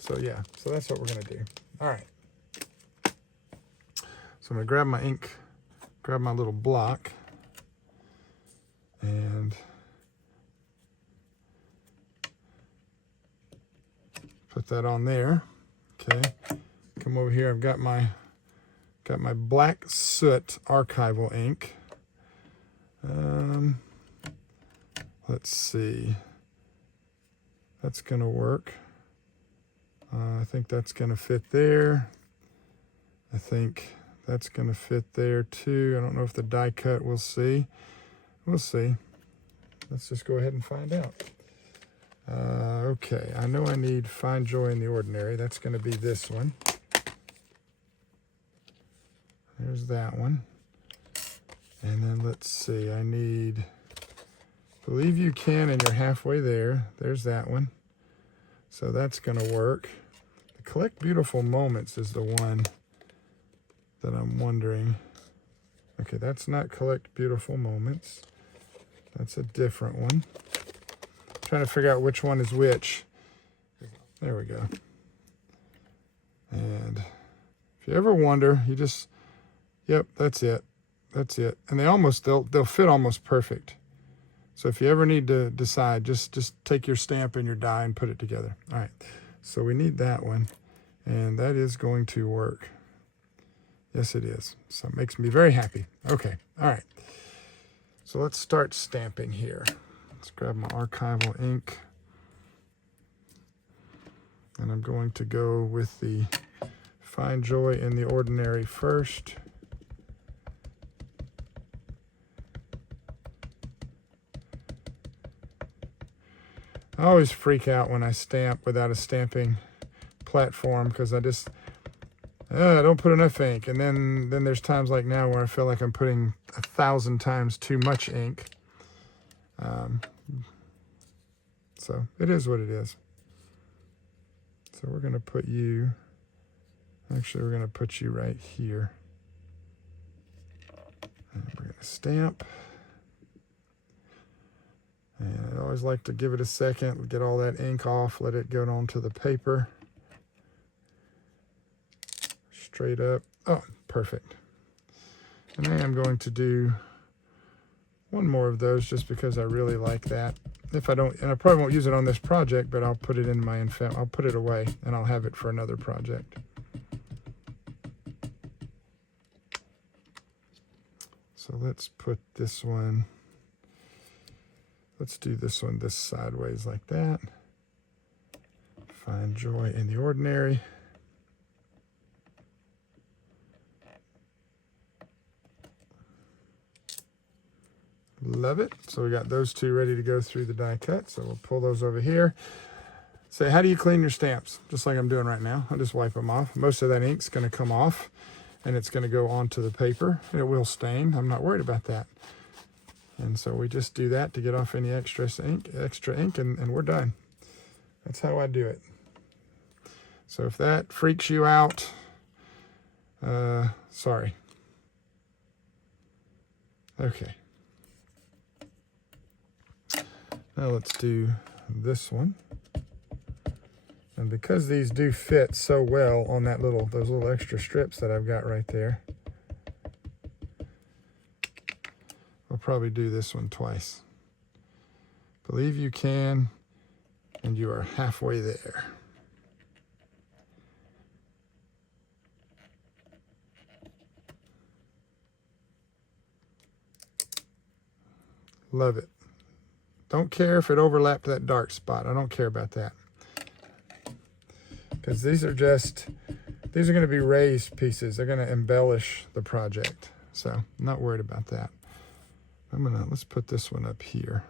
So yeah, so that's what we're going to do. All right. So I'm going to grab my ink, grab my little block, and put that on there. Okay. Come over here. I've got my black soot archival ink. Let's see. That's going to work. I think that's going to fit there. I think that's going to fit there too. I don't know if the die cut, we'll see. We'll see. Let's just go ahead and find out. Okay, I know I need Find Joy in the Ordinary. That's going to be this one. There's that one. And then let's see, I need Believe You Can and You're Halfway There. There's that one. So that's going to work. The Collect Beautiful Moments is the one that I'm wondering. Okay, that's not Collect Beautiful Moments. That's a different one. I'm trying to figure out which one is which. There we go. And if you ever wonder, you just, yep, that's it. That's it. And they'll fit almost perfect. So if you ever need to decide, just take your stamp and your die and put it together. All right. So we need that one. And that is going to work. Yes, it is. So it makes me very happy. Okay. All right. So let's start stamping here. Let's grab my archival ink. And I'm going to go with the Find Joy in the Ordinary first. I always freak out when I stamp without a stamping platform because I just don't put enough ink. And then there's times like now where I feel like I'm putting 1,000 times too much ink. So it is what it is. So we're going to put you, actually we're going to put you right here. And we're going to stamp. And I always like to give it a second, get all that ink off, let it go onto the paper. Straight up. Oh, perfect. And I am going to do one more of those just because I really like that. If I don't, and I probably won't use it on this project, but I'll put it in my I'll put it away and I'll have it for another project. So let's put this one. Let's do this one this sideways like that. Find Joy in the Ordinary. Love it. So we got those two ready to go through the die cut. So we'll pull those over here. Say, how do you clean your stamps? Just like I'm doing right now. I'll just wipe them off. Most of that ink's going to come off and it's going to go onto the paper. It will stain. I'm not worried about that. And so we just do that to get off any extra ink, and we're done. That's how I do it. So if that freaks you out, sorry. Okay. Now let's do this one. And because these do fit so well on that those little extra strips that I've got right there, I'll probably do this one twice. Believe you can, and you are halfway there. Love it. Don't care if it overlapped that dark spot. I don't care about that. Because these are going to be raised pieces. They're going to embellish the project. So I'm not worried about that. Let's put this one up here.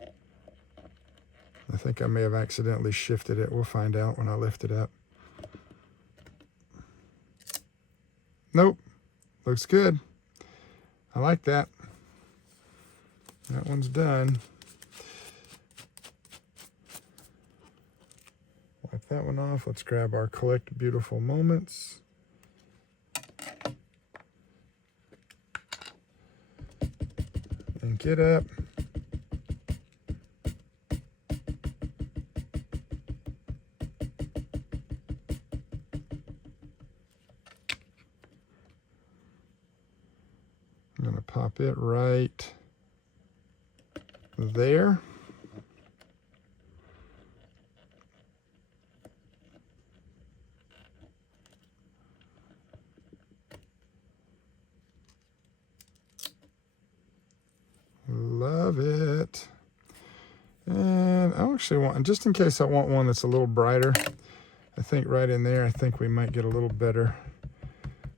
I think I may have accidentally shifted it. We'll find out when I lift it up. Nope. Looks good. I like that. That one's done. Wipe that one off. Let's grab our Collect Beautiful Moments. Ink it up. I'm going to pop it right there. Love it. And I actually want, just in case I want one that's a little brighter, I think right in there, I think we might get a little better.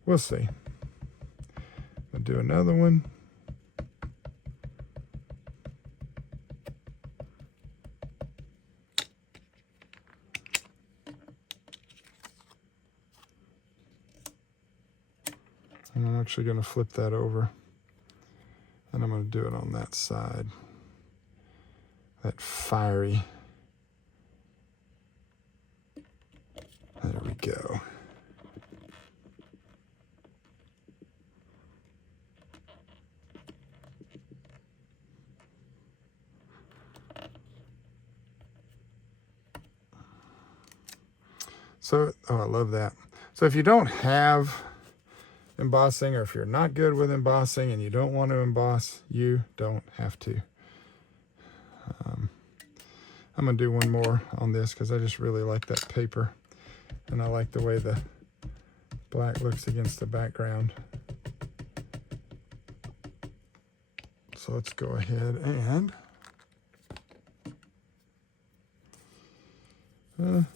We'll see. I'll do another one. And I'm actually going to flip that over. And I'm going to do it on that side. That fiery. There we go. So, oh, I love that. So if you don't have embossing, or if you're not good with embossing and you don't want to emboss, you don't have to. I'm going to do one more on this because I just really like that paper. And I like the way the black looks against the background. So let's go ahead and let's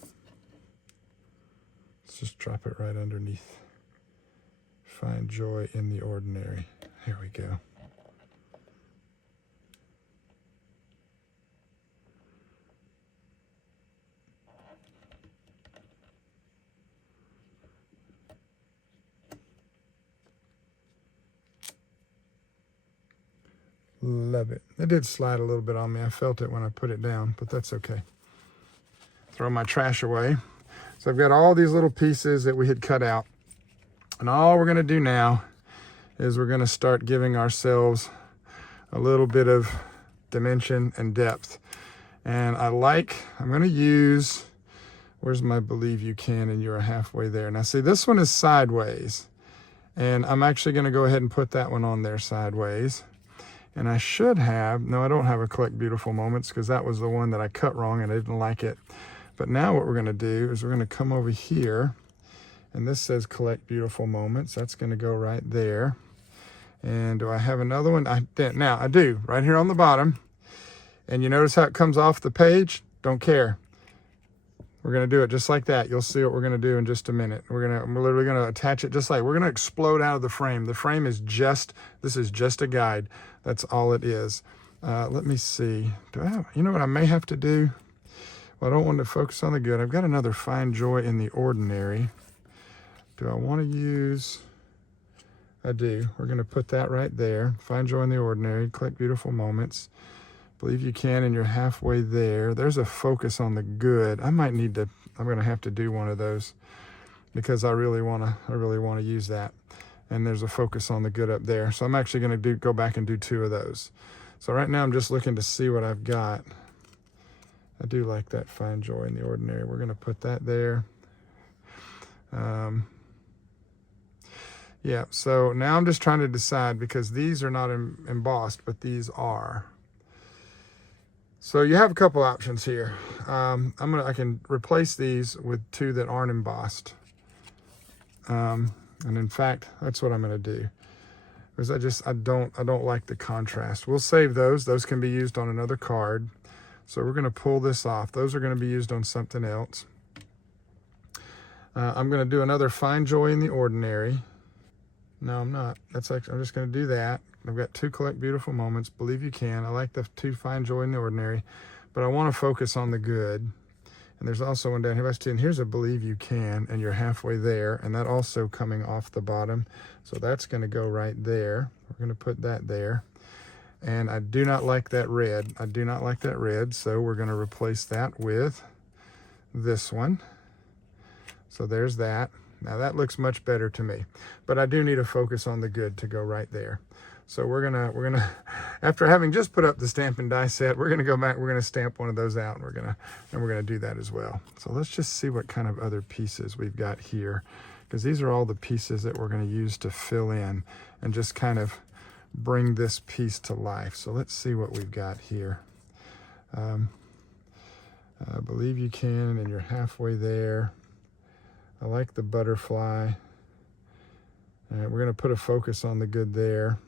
just drop it right underneath. Find joy in the ordinary. Here we go. Love it. It did slide a little bit on me. I felt it when I put it down, but that's okay. Throw my trash away. So I've got all these little pieces that we had cut out. And all we're going to do now is we're going to start giving ourselves a little bit of dimension and depth. And I'm going to use, where's my Believe You Can and You're Halfway There. Now see, this one is sideways. And I'm actually going to go ahead and put that one on there sideways. And I should have, no, I don't have a Collect Beautiful Moments because that was the one that I cut wrong and I didn't like it. But now what we're going to do is we're going to come over here. And this says Collect Beautiful Moments. That's going to go right there. And do I have another one? Now, I do, right here on the bottom. And you notice how it comes off the page? Don't care. We're going to do it just like that. You'll see what we're going to do in just a minute. We're literally going to attach it just like, we're going to explode out of the frame. The frame is this is just a guide. That's all it is. Let me see. You know what I may have to do? Well, I don't want to focus on the good. I've got another Find Joy in the Ordinary. Do I want to use? I do. We're going to put that right there. Find Joy in the Ordinary. Collect Beautiful Moments. Believe you can, and you're halfway there. There's a focus on the good. I'm gonna have to do one of those because I really wanna use that. And there's a focus on the good up there. So I'm actually gonna go back and do 2 of those. So right now I'm just looking to see what I've got. I do like that Find Joy in the Ordinary. We're gonna put that there. Yeah, so now I'm just trying to decide because these are not embossed, but these are. So you have a couple options here. I can replace these with 2 that aren't embossed. And in fact, that's what I'm gonna do. Because I don't like the contrast. We'll save those. Those can be used on another card. So we're gonna pull this off. Those are gonna be used on something else. I'm gonna do another Find Joy in the Ordinary. No, I'm not. I'm just gonna do that. I've got 2 Collect Beautiful Moments, Believe You Can. I like the 2 Find Joy in the Ordinary, but I wanna focus on the good. And there's also one down here, and here's a Believe You Can, and you're halfway there, and that also coming off the bottom. So that's gonna go right there. We're gonna put that there. And I do not like that red. I do not like that red, so we're gonna replace that with this one. So there's that. Now that looks much better to me, but I do need a focus on the good to go right there. So we're gonna, after having just put up the stamp and die set, we're gonna go back, we're gonna stamp one of those out, and we're gonna do that as well. So let's just see what kind of other pieces we've got here, because these are all the pieces that we're gonna use to fill in and just kind of bring this piece to life. So let's see what we've got here. Believe You Can, and you're halfway there. I like the butterfly. All right, we're gonna put a focus on the good there.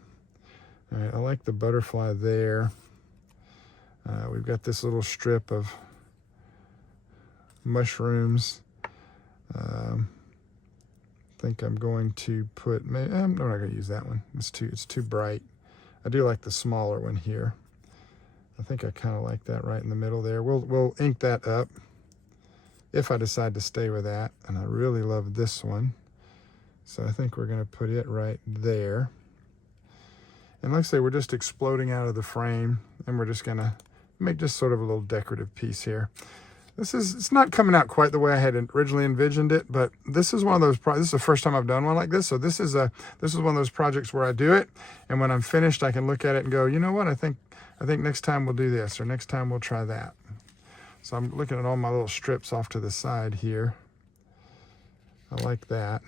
All right, I like the butterfly there. We've got this little strip of mushrooms. I think I'm going to put, I'm not gonna use that one. It's too bright. I do like the smaller one here. I think I kind of like that right in the middle there. We'll ink that up if I decide to stay with that. And I really love this one. So I think we're gonna put it right there. And like I say, we're just exploding out of the frame, and we're just gonna make just sort of a little decorative piece here. It's not coming out quite the way I had originally envisioned it, but this is one of those, this is the first time I've done one like this. So this is one of those projects where I do it, and when I'm finished, I can look at it and go, you know what, I think next time we'll do this, or next time we'll try that. So I'm looking at all my little strips off to the side here. I like that.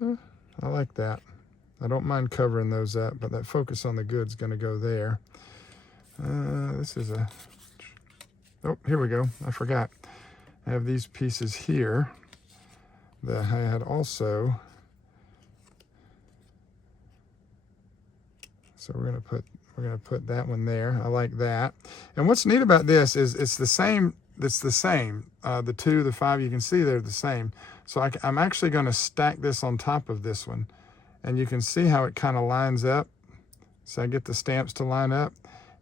I like that. I don't mind covering those up, but that focus on the good's gonna go there. This is a, oh, here we go. I forgot. I have these pieces here that I had also. So we're gonna put that one there. I like that. And what's neat about this is it's the same. The 2, the 5, you can see they're the same. So I'm actually gonna stack this on top of this one. And you can see how it kind of lines up. So I get the stamps to line up.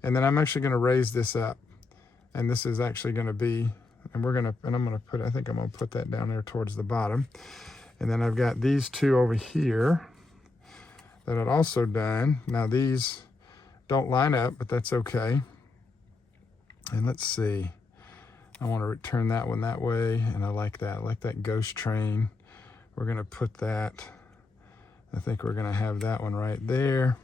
And then I'm actually gonna raise this up. And this is actually gonna be, and I'm gonna put, I think I'm gonna put that down there towards the bottom. And then I've got these 2 over here that I'd also done. Now these don't line up, but that's okay. And let's see. I want to turn that one that way, and I like that. I like that ghost train. We're gonna put that, I think we're gonna have that one right there,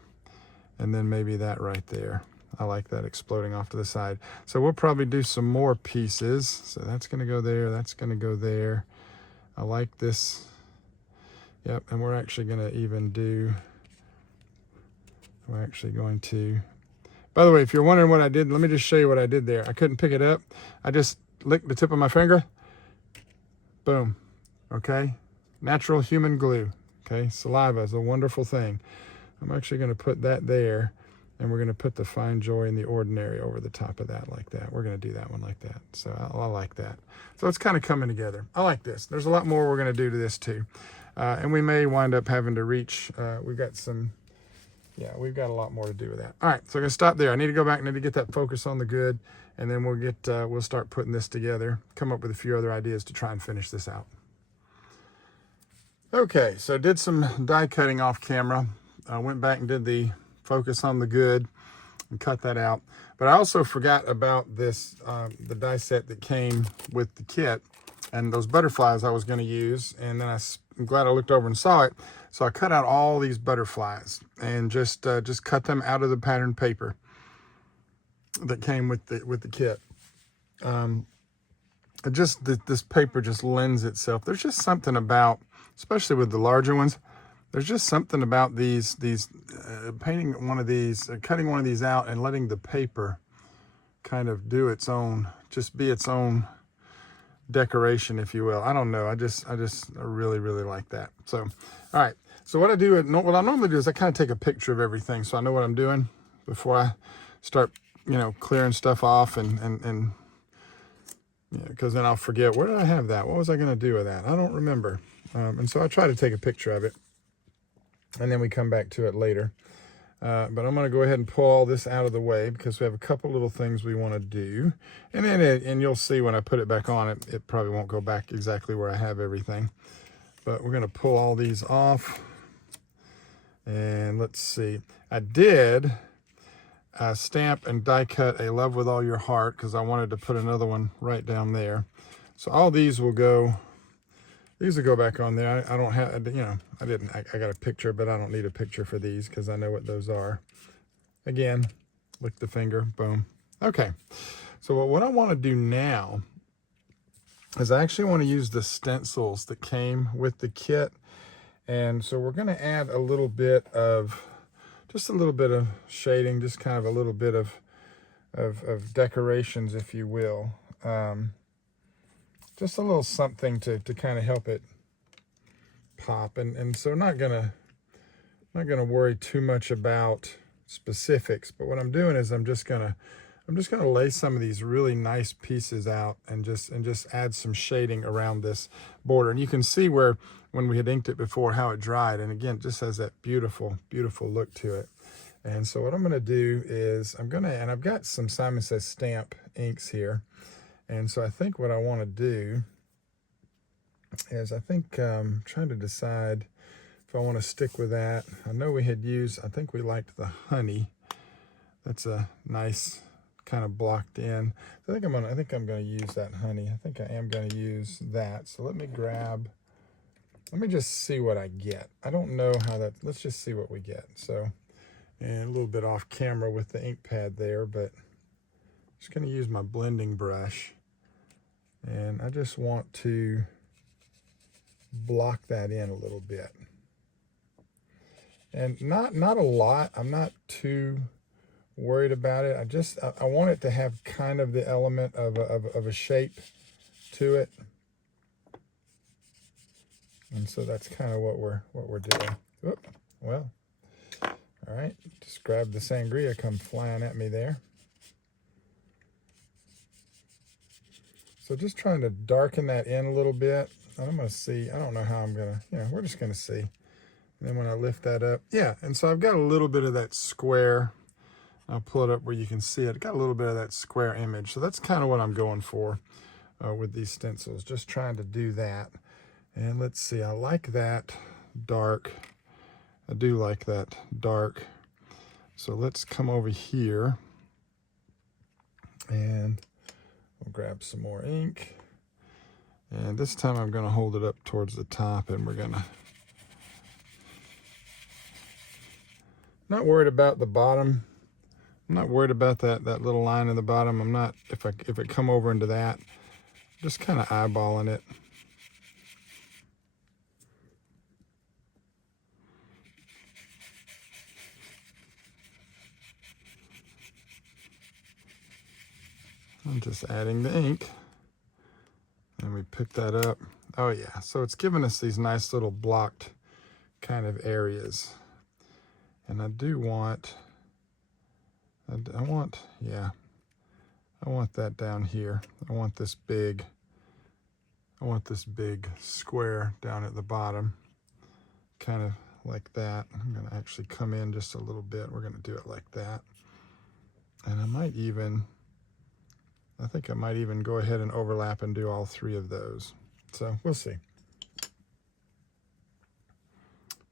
and then maybe that right there. I like that exploding off to the side. So we'll probably do some more pieces. So that's gonna go there, that's gonna go there. I like this. Yep, and we're actually gonna even do, we're actually going to, by the way, if you're wondering what I did, let me just show you what I did there. I couldn't pick it up. I just licked the tip of my finger. Boom, okay? Natural human glue, okay? Saliva is a wonderful thing. I'm actually gonna put that there, and we're gonna put the Find Joy in the Ordinary over the top of that like that. We're gonna do that one like that. So I like that. So it's kind of coming together. I like this. There's a lot more we're gonna do to this too. And we may wind up having to reach, we've got a lot more to do with that. All right, so I'm gonna stop there. I need to go back, I need to get that focus on the good, and then we'll start putting this together, come up with a few other ideas to try and finish this out. Okay, so did some die cutting off camera. I went back and did the focus on the good and cut that out. But I also forgot about this, the die set that came with the kit and those butterflies I was going to use. And then I'm glad I looked over and saw it. So I cut out all these butterflies and just cut them out of the pattern paper that came with the kit. This paper just lends itself. There's just something about, especially with the larger ones, there's just something about these painting one of these, cutting one of these out and letting the paper kind of do its own, just be its own decoration, if you will. I don't know. I really, really like that. So, all right. So what I normally do is I kind of take a picture of everything so I know what I'm doing before I start, clearing stuff off and because then I'll forget, where did I have that? What was I going to do with that? I don't remember. And so I try to take a picture of it, and then we come back to it later. But I'm going to go ahead and pull all this out of the way because we have a couple little things we want to do. And then and you'll see when I put it back on, it probably won't go back exactly where I have everything. But we're going to pull all these off. And let's see. I did stamp and die cut a Love With All Your Heart because I wanted to put another one right down there. So all these will go, these will go back on there. I don't have, I got a picture, but I don't need a picture for these because I know what those are. Again, lick the finger, boom. Okay, so what I want to do now is I actually want to use the stencils that came with the kit. And so we're going to add a little bit of, just a little bit of shading, just kind of a little bit of decorations, if you will. Just a little something to kind of help it pop. And so not gonna worry too much about specifics, but what I'm doing is I'm just gonna lay some of these really nice pieces out and just add some shading around this border. And you can see where, when we had inked it before, how it dried. And again, it just has that beautiful, beautiful look to it. And so what I'm gonna do is and I've got some Simon Says Stamp inks here. And so I think what I wanna do is I'm trying to decide if I wanna stick with that. I know we had used, I think we liked the honey. That's a nice kind of blocked in. So I think I'm gonna use that honey. I think I am gonna use that. So let me just see what I get. I don't know how that, let's just see what we get. So, and a little bit off camera with the ink pad there, but I'm just gonna use my blending brush. And I just want to block that in a little bit. And not a lot. I'm not too worried about it. I want it to have kind of the element of a shape to it. And so that's kind of what we're doing. Oop, well, all right, just grab the sangria come flying at me there. So just trying to darken that in a little bit. I'm gonna see, I don't know how I'm gonna, we're just gonna see. And then when I lift that up, yeah, and so I've got a little bit of that square. I'll pull it up where you can see it. Got a little bit of that square image. So that's kind of what I'm going for with these stencils, just trying to do that. And let's see, I like that dark. I do like that dark. So let's come over here and we'll grab some more ink. And this time I'm gonna hold it up towards the top and we're gonna, not worried about the bottom. I'm not worried about that little line in the bottom. I'm not, if it come over into that, just kind of eyeballing it. I'm just adding the ink. And we pick that up. Oh yeah, so it's giving us these nice little blocked kind of areas. And I do want, I want that down here. I want this big square down at the bottom, kind of like that. I'm gonna actually come in just a little bit. We're gonna do it like that. And I think I might even go ahead and overlap and do all three of those. So we'll see.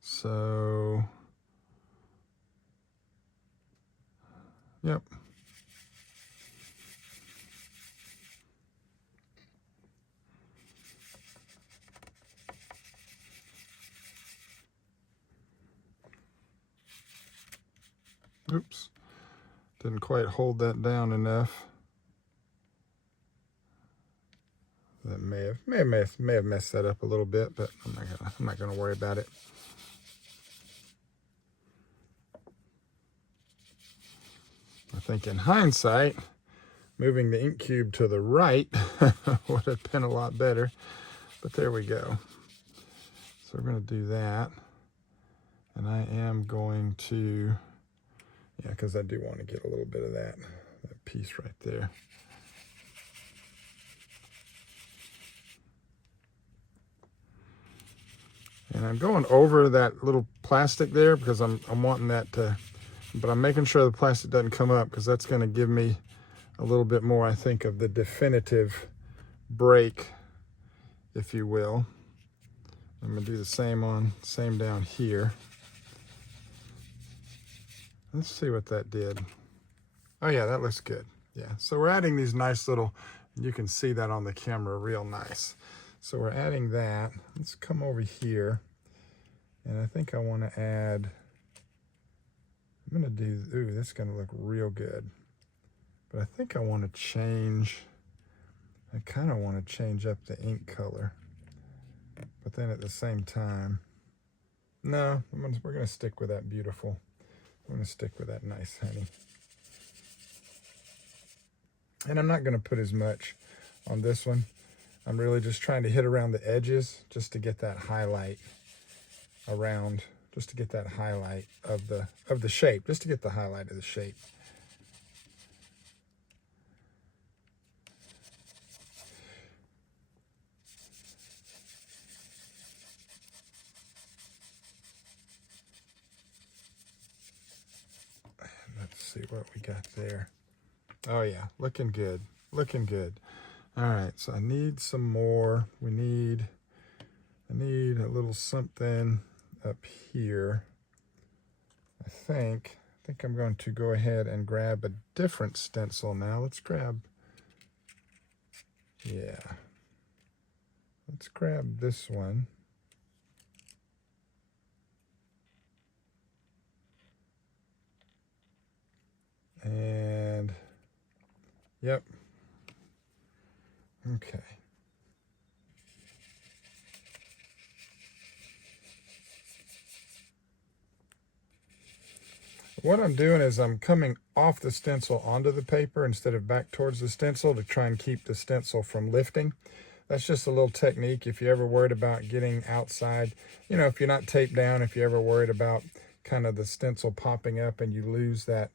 So Yep. Oops. Didn't quite hold that down enough. That may have messed that up a little bit, but I'm not gonna worry about it. I think in hindsight, moving the ink cube to the right would have been a lot better, but there we go. So we're gonna do that. And I am going to, yeah, because I do want to get a little bit of that piece right there. And I'm going over that little plastic there because I'm wanting that to, but I'm making sure the plastic doesn't come up because that's going to give me a little bit more, I think, of the definitive break, if you will. I'm going to do the same down here. Let's see what that did. Oh yeah, that looks good. Yeah, so we're adding these nice little, you can see that on the camera real nice. So we're adding that. Let's come over here. And I think I want to add, I'm going to do, ooh, that's going to look real good. But I think I want to change, I kind of want to change up the ink color. But then at the same time, no, we're going to stick with that beautiful. I'm going to stick with that nice honey. And I'm not going to put as much on this one. I'm really just trying to hit around the edges just to get that highlight around, just to get that highlight of the shape, just to get the highlight of the shape. Let's see what we got there. Oh yeah, looking good, looking good. All right, so I need some more. I need a little something up here. I think I'm going to go ahead and grab a different stencil now. Let's grab, yeah. Let's grab this one. And, yep. Okay. What I'm doing is I'm coming off the stencil onto the paper instead of back towards the stencil to try and keep the stencil from lifting. That's just a little technique if you're ever worried about getting outside. You know, if you're not taped down, if you're ever worried about kind of the stencil popping up and you lose that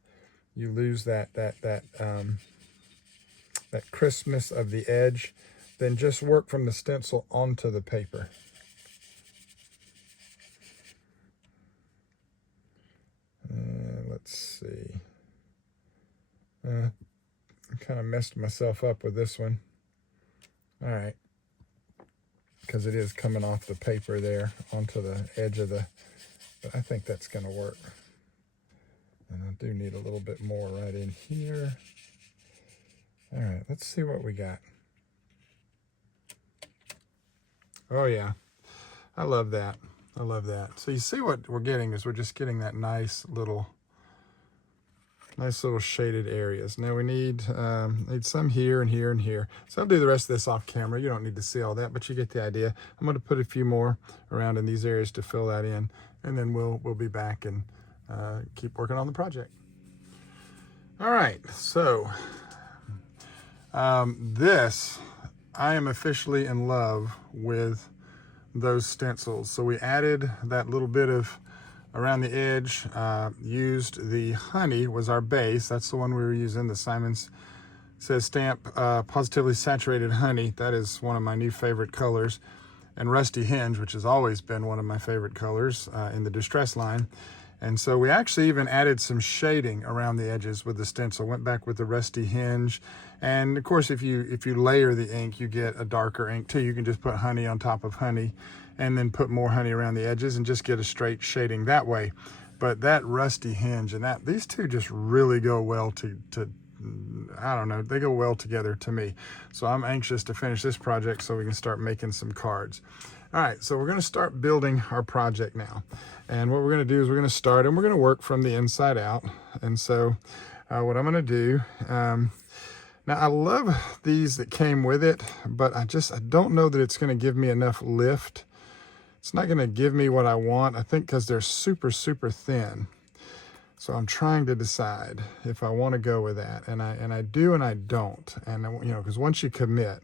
crispness of the edge, then just work from the stencil onto the paper. Let's see. I kind of messed myself up with this one. All right. Because it is coming off the paper there onto the edge of the, but I think that's going to work. And I do need a little bit more right in here. All right, let's see what we got. Oh yeah, I love that. I love that. So you see what we're getting is we're just getting that nice little shaded areas. Now we need some here and here and here. So I'll do the rest of this off camera. You don't need to see all that, but you get the idea. I'm going to put a few more around in these areas to fill that in, and then we'll be back and keep working on the project. All right, so this, I am officially in love with those stencils. So we added that little bit of around the edge, used the honey was our base. That's the one we were using, the Simons Says Stamp Positively Saturated Honey. That is one of my new favorite colors. And Rusty Hinge, which has always been one of my favorite colors in the Distress line. And so we actually even added some shading around the edges with the stencil. Went back with the Rusty Hinge. And of course, if you layer the ink, you get a darker ink too. You can just put honey on top of honey and then put more honey around the edges and just get a straight shading that way. But that rusty hinge and these two just really go well to I don't know, they go well together to me. So I'm anxious to finish this project so we can start making some cards. All right, so we're going to start building our project now. And what we're going to do is we're going to start and we're going to work from the inside out. And so what I'm going to do, now I love these that came with it, but I don't know that it's going to give me enough lift. It's not going to give me what I want, I think, because they're super, super thin. So I'm trying to decide if I want to go with that. And I do and I don't. And, you know, because once you commit.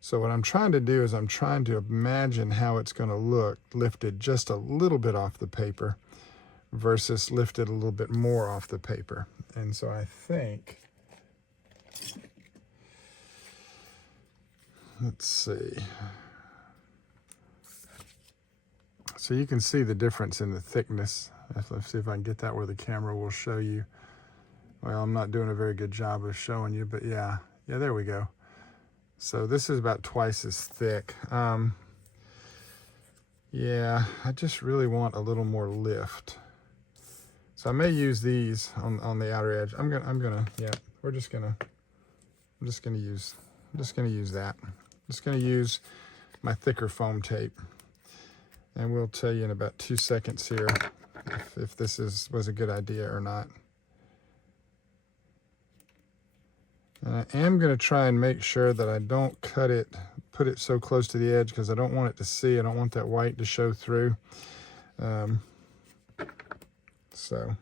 So what I'm trying to do is I'm trying to imagine how it's going to look lifted just a little bit off the paper versus lifted a little bit more off the paper. And so I think, let's see. So you can see the difference in the thickness. Let's see if I can get that where the camera will show you. Well, I'm not doing a very good job of showing you, but yeah, there we go. So this is about twice as thick. Yeah, I just really want a little more lift. So I may use these on the outer edge. I'm just gonna use that. I'm just gonna use my thicker foam tape. And we'll tell you in about 2 seconds here if this was a good idea or not. And I am going to try and make sure that I don't put it so close to the edge because I don't want it to see. I don't want that white to show through. So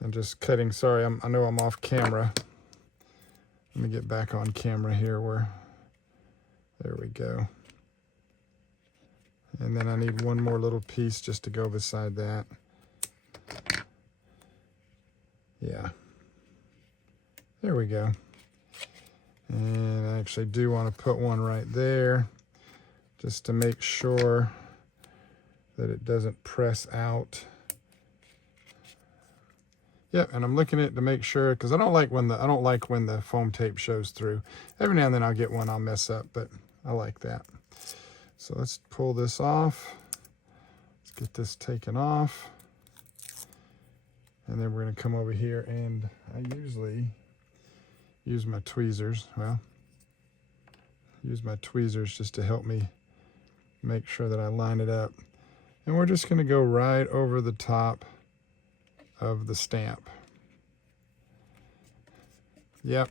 I'm just cutting. Sorry, I know I'm off camera. Let me get back on camera here. There we go. And then I need one more little piece just to go beside that. Yeah. There we go. And I actually do want to put one right there just to make sure that it doesn't press out. Yep, and I'm looking at it to make sure, because I don't like when the foam tape shows through. Every now and then I'll get one I'll mess up, but I like that. So let's pull this off. Let's get this taken off. And then we're going to come over here, and I usually use my tweezers. Well, use my tweezers just to help me make sure that I line it up. And we're just going to go right over the top of the stamp. Yep,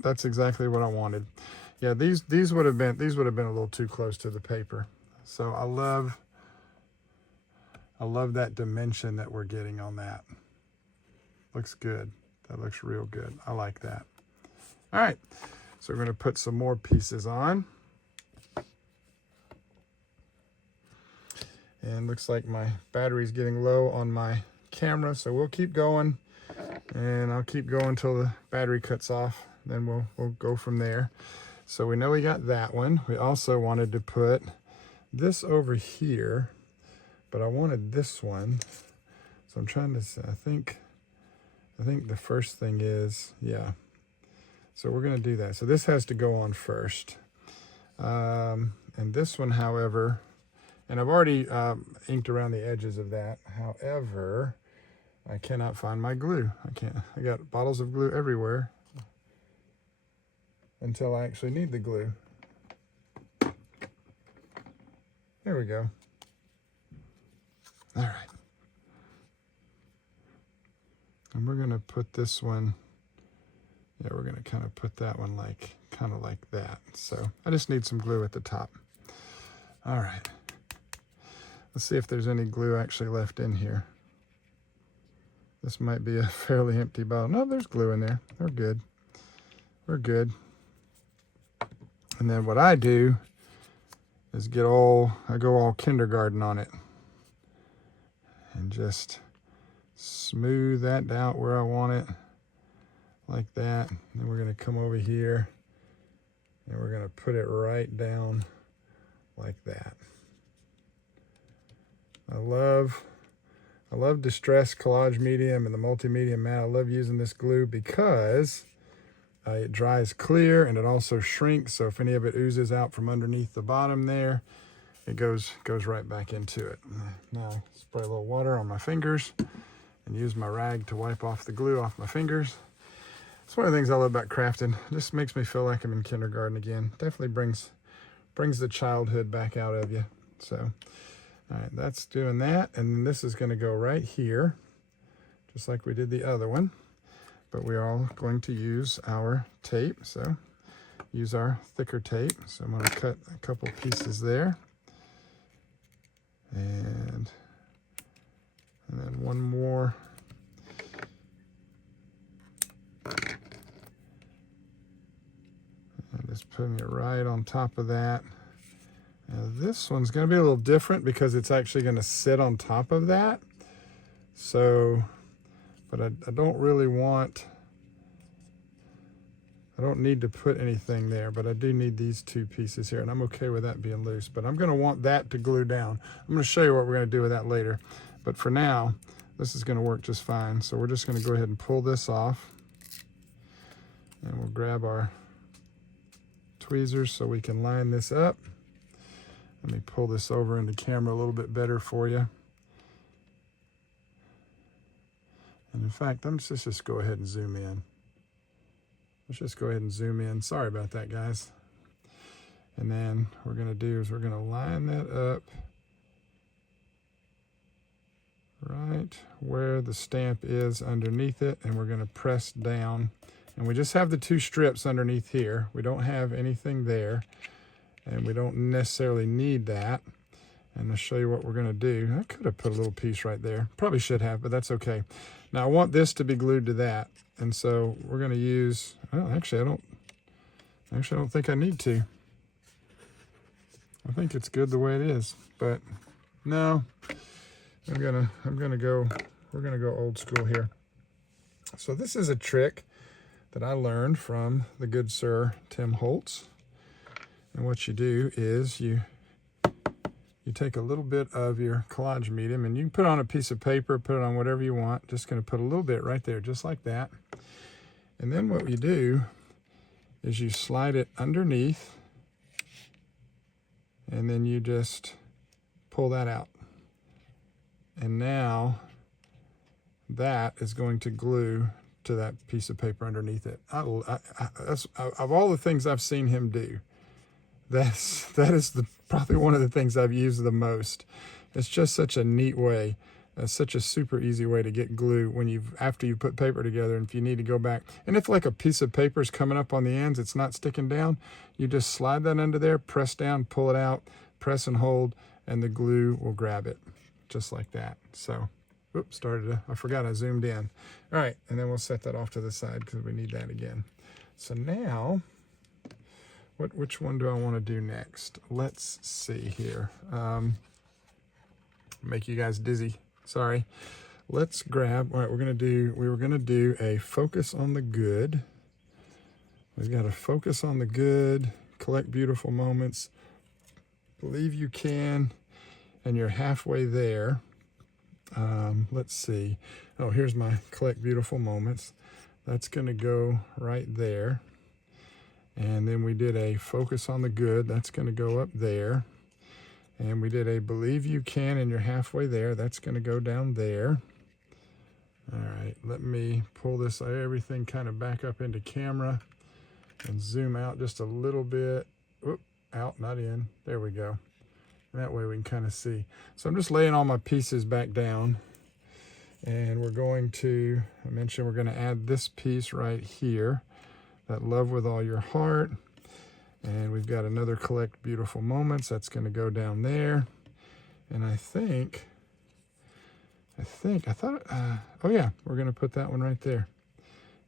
that's exactly what I wanted. Yeah, these would have been a little too close to the paper. So I love that dimension that we're getting on that. Looks good. That looks real good. I like that. All right, so we're going to put some more pieces on. And looks like my battery's getting low on my camera, so we'll keep going, and I'll keep going till the battery cuts off. Then we'll go from there. So we know we got that one. We also wanted to put this over here, but I wanted this one. So I'm trying to say, I think the first thing is, yeah. So we're going to do that. So this has to go on first. And this one, however, and I've already inked around the edges of that. However, I cannot find my glue. I got bottles of glue everywhere until I actually need the glue. There we go. All right. And we're going to put this one, yeah, we're going to kind of put that one kind of like that. So I just need some glue at the top. All right. Let's see if there's any glue actually left in here. This might be a fairly empty bottle. No, there's glue in there. We're good. We're good. And then what I do is I go all kindergarten on it. And just smooth that out where I want it. Like that. And then we're going to come over here. And we're going to put it right down like that. I love Distress Collage Medium and the Multimedia Matte. I love using this glue because it dries clear and it also shrinks. So if any of it oozes out from underneath the bottom there, it goes right back into it. Now spray a little water on my fingers and use my rag to wipe off the glue off my fingers. It's one of the things I love about crafting. It just makes me feel like I'm in kindergarten again. Definitely brings the childhood back out of you. So, all right, that's doing that. And then this is going to go right here, just like we did the other one. But we are going to use our tape. So use our thicker tape. So I'm going to cut a couple pieces there. And then one more. And just putting it right on top of that. Now this one's going to be a little different because it's actually going to sit on top of that. So, but I don't really want, I don't need to put anything there, but I do need these two pieces here, and I'm okay with that being loose, but I'm going to want that to glue down. I'm going to show you what we're going to do with that later. But for now, this is going to work just fine. So we're just going to go ahead and pull this off, and we'll grab our tweezers so we can line this up. Let me pull this over in the camera a little bit better for you. And in fact, let's just go ahead and zoom in. Let's just go ahead and zoom in. Sorry about that, guys. And then what we're going to do is we're going to line that up right where the stamp is underneath it, and we're going to press down. And we just have the two strips underneath here. We don't have anything there, and we don't necessarily need that. And I'll show you what we're going to do. I could have put a little piece right there. Probably should have, but that's okay. Now I want this to be glued to that. And so we're going to use, well, actually I don't think I need to. I think it's good the way it is, but no, we're going to go old school here. So this is a trick that I learned from the good sir Tim Holtz. And what you do is you take a little bit of your collage medium, and you can put it on a piece of paper, put it on whatever you want. Just going to put a little bit right there, just like that. And then what you do is you slide it underneath, and then you just pull that out. And now that is going to glue to that piece of paper underneath it. That's, of all the things I've seen him do, that is probably one of the things I've used the most. It's just such a neat way. It's such a super easy way to get glue when after you put paper together, and if you need to go back. And if like a piece of paper is coming up on the ends, it's not sticking down, you just slide that under there, press down, pull it out, press and hold, and the glue will grab it, just like that. So, oops, I forgot I zoomed in. All right, and then we'll set that off to the side because we need that again. So now, which one do I want to do next? Let's see here. Make you guys dizzy. Sorry. Let's grab, all right, we were going to do a focus on the good. We've got to focus on the good, collect beautiful moments, believe you can, and you're halfway there. Let's see. Oh, here's my collect beautiful moments. That's going to go right there. And then we did a focus on the good. That's going to go up there. And we did a believe you can, and you're halfway there. That's going to go down there. All right, let me pull this everything kind of back up into camera and zoom out just a little bit. Oop, out, not in. There we go. That way we can kind of see. So I'm just laying all my pieces back down. And we're going to, I mentioned we're going to add this piece right here. That love with all your heart. And we've got another collect beautiful moments. That's going to go down there. And I thought, oh yeah, we're going to put that one right there.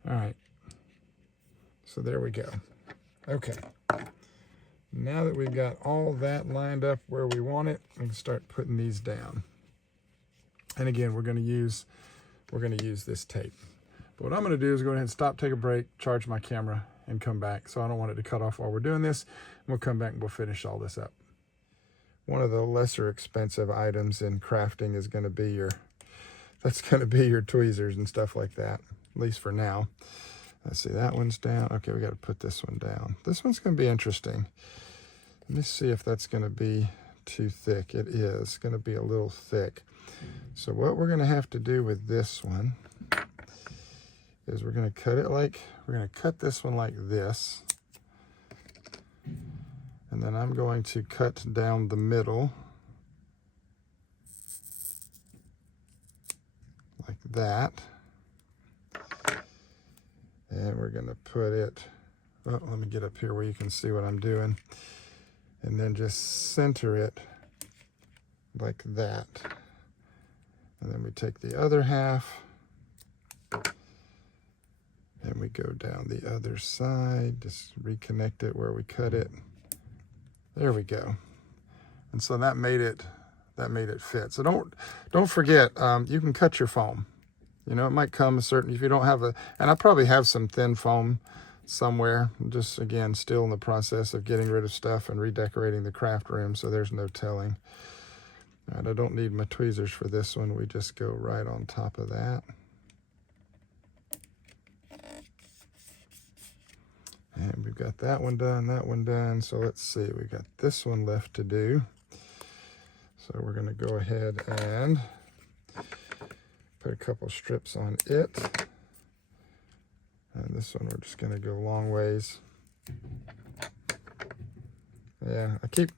All right. So there we go. Okay. Now that we've got all that lined up where we want it, we can start putting these down. And again, we're going to use this tape. But what I'm going to do is go ahead and stop, take a break, charge my camera, and come back. So I don't want it to cut off while we're doing this. And we'll come back and we'll finish all this up. One of the lesser expensive items in crafting is going to be your tweezers and stuff like that, at least for now. Let's see, that one's down. Okay, we got to put this one down. This one's going to be interesting. Let me see if that's going to be too thick. It is going to be a little thick. So what we're going to have to do with this one is we're going to cut this one like this. And then I'm going to cut down the middle like that. And we're going to put it, well, let me get up here where you can see what I'm doing. And then just center it like that. And then we take the other half and we go down the other side, just reconnect it where we cut it. There we go. And so that made it fit. So don't forget, you can cut your foam. You know, it might come a certain, if you don't have and I probably have some thin foam somewhere. I'm just, again, still in the process of getting rid of stuff and redecorating the craft room, so there's no telling. All right, I don't need my tweezers for this one. We just go right on top of that. And we've got that one done, So let's see, we got this one left to do. So we're gonna go ahead and put a couple strips on it. And this one we're just gonna go long ways. Yeah, I keep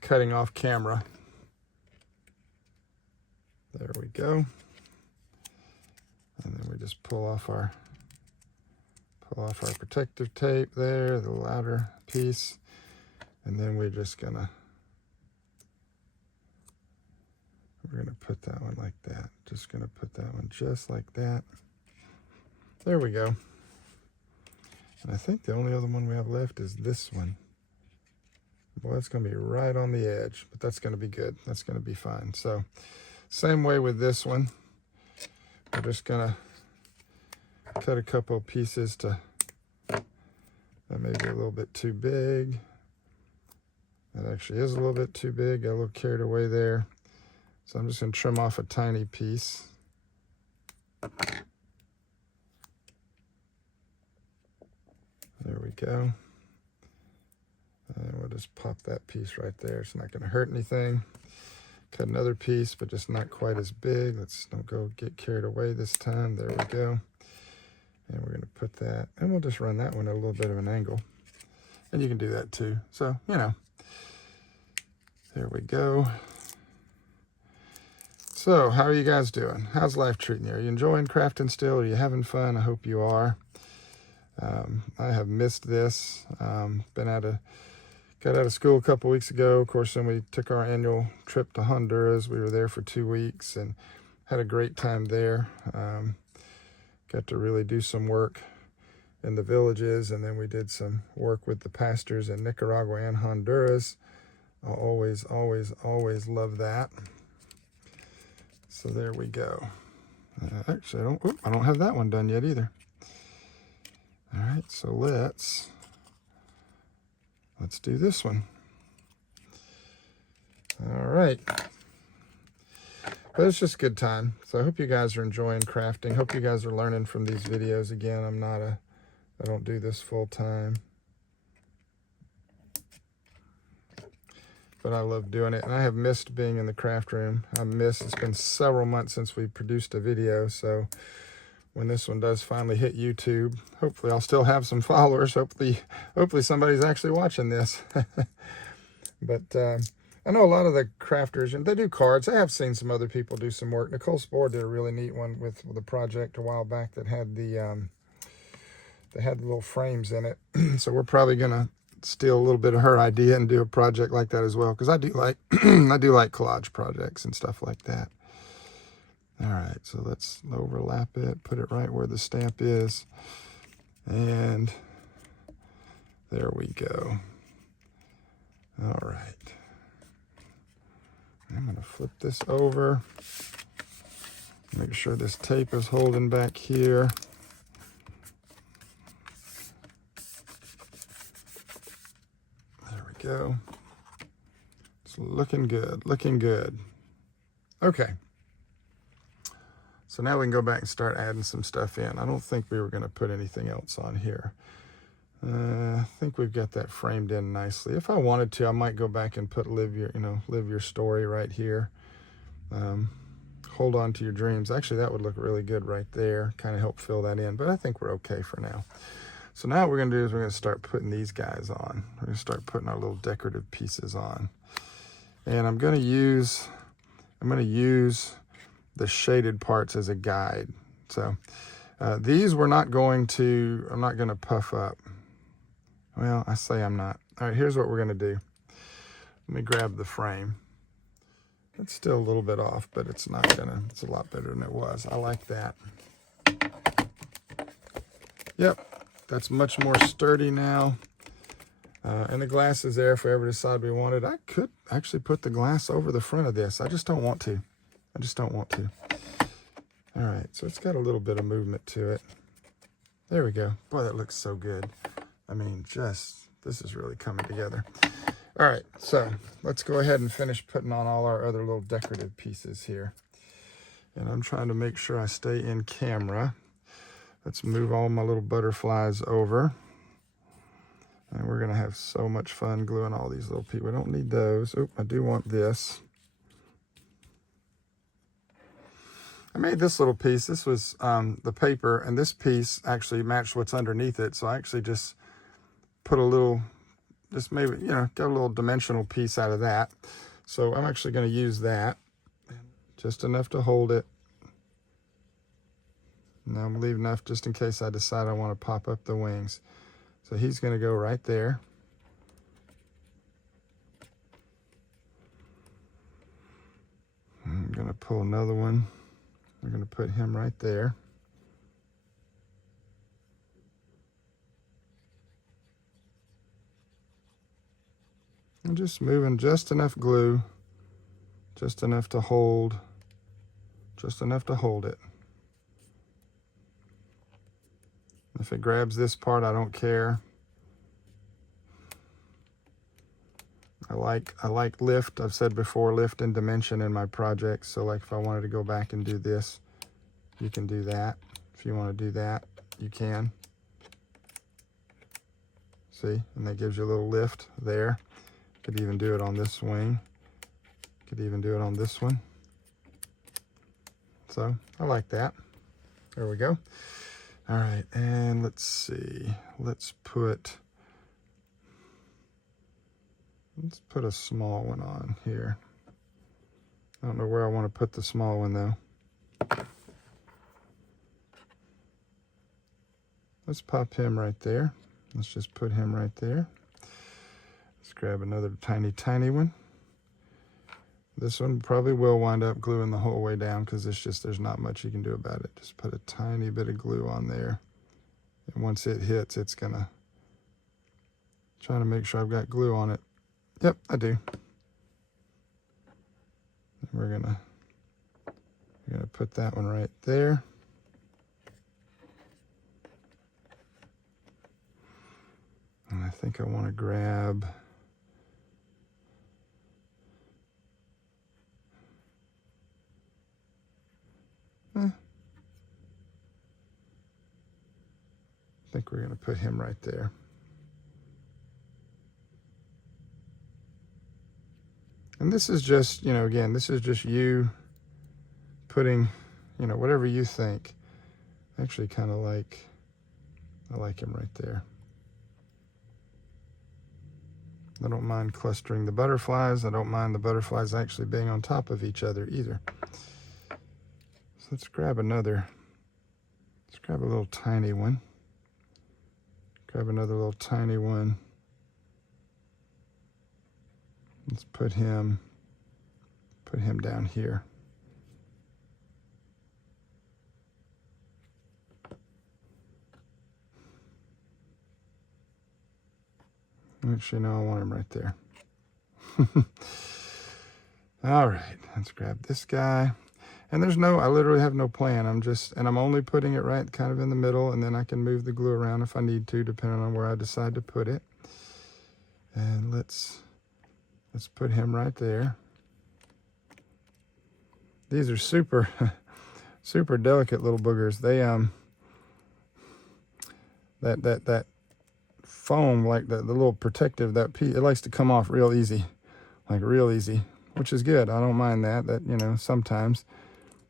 cutting off camera. There we go. And then we just pull off our protective tape there, the outer piece. And then we're gonna put that one like that. Just gonna put that one just like that. There we go. And I think the only other one we have left is this one. Boy, it's gonna be right on the edge, but that's gonna be good. That's gonna be fine. So same way with this one. We're just gonna cut a couple of pieces that may be a little bit too big. That actually is a little bit too big. Got a little carried away there. So I'm just gonna trim off a tiny piece. There we go. And we'll just pop that piece right there. It's not gonna hurt anything. Cut another piece, but just not quite as big. Let's don't get carried away this time. There we go. And we're gonna put that, and we'll just run that one at a little bit of an angle. And you can do that too. So, you know, there we go. So, how are you guys doing? How's life treating you? Are you enjoying crafting still? Are you having fun? I hope you are. I have missed this. Got out of school a couple weeks ago. Of course, then we took our annual trip to Honduras. We were there for 2 weeks and had a great time there. Got to really do some work in the villages, and then we did some work with the pastors in Nicaragua and Honduras. I always love that. So there we go. Actually, I don't have that one done yet either. All right, so let's do this one. All right. But it's just a good time. So I hope you guys are enjoying crafting. Hope you guys are learning from these videos. Again, I don't do this full time. But I love doing it. And I have missed being in the craft room. It's been several months since we produced a video. So when this one does finally hit YouTube, hopefully I'll still have some followers. Hopefully somebody's actually watching this. But I know a lot of the crafters, and they do cards. I have seen some other people do some work. Nicole Spohr did a really neat one with a project a while back that had the little frames in it. So we're probably gonna steal a little bit of her idea and do a project like that as well, because I do like collage projects and stuff like that. All right, so let's overlap it, put it right where the stamp is, and there we go. All right. I'm going to flip this over, make sure this tape is holding back here. There we go. It's looking good, looking good. Okay. So now we can go back and start adding some stuff in. I don't think we were going to put anything else on here. I think we've got that framed in nicely. If I wanted to, I might go back and put live your story right here. Hold on to your dreams. Actually, that would look really good right there. Kind of help fill that in, but I think we're okay for now. So now what we're gonna do is we're gonna start putting these guys on. We're gonna start putting our little decorative pieces on. And I'm gonna use the shaded parts as a guide. So these I'm not gonna puff up. Well, I say I'm not. All right, here's what we're gonna do. Let me grab the frame. It's still a little bit off, but it's a lot better than it was. I like that. Yep, that's much more sturdy now. And the glass is there if we ever decide we wanted. I could actually put the glass over the front of this. I just don't want to. All right, so it's got a little bit of movement to it. There we go. Boy, that looks so good. I mean, this is really coming together. All right, so let's go ahead and finish putting on all our other little decorative pieces here. And I'm trying to make sure I stay in camera. Let's move all my little butterflies over. And we're gonna have so much fun gluing all these little pieces. We don't need those. Oh, I do want this. I made this little piece. This was the paper, and this piece actually matched what's underneath it. So I actually just put a little, just maybe, got a little dimensional piece out of that. So I'm actually going to use that, just enough to hold it. Now I'm going to leave enough just in case I decide I want to pop up the wings. So he's going to go right there. I'm going to pull another one. We're going to put him right there. I'm just moving just enough glue, just enough to hold it. If it grabs this part, I don't care. I like lift. I've said before, lift and dimension in my projects. So like if I wanted to go back and do this, you can do that. If you want to do that, you can. See, and that gives you a little lift there. Could even do it on this wing. Could even do it on this one. So I like that. There we go. All right, and let's see. Let's put a small one on here. I don't know where I want to put the small one though. Let's pop him right there. Let's just put him right there. Let's grab another tiny one. This one probably will wind up gluing the whole way down because there's not much you can do about it. Just put a tiny bit of glue on there. And once it hits, it's gonna, trying to make sure I've got glue on it. Yep, I do. We're gonna put that one right there. And I think I want to grab I think we're going to put him right there. And this is just, again, this is just you putting, whatever you think. Actually kind of I like him right there. I don't mind clustering the butterflies. I don't mind the butterflies actually being on top of each other either. So let's grab a little tiny one. Grab another little tiny one. Let's put him down here. Actually, no, I want him right there. All right, let's grab this guy. And I literally have no plan. I'm only putting it right kind of in the middle, and then I can move the glue around if I need to, depending on where I decide to put it. And let's put him right there. These are super, super delicate little boogers. They, that foam, like the little protective, that piece, it likes to come off real easy, like real easy, which is good. I don't mind that, you know, sometimes,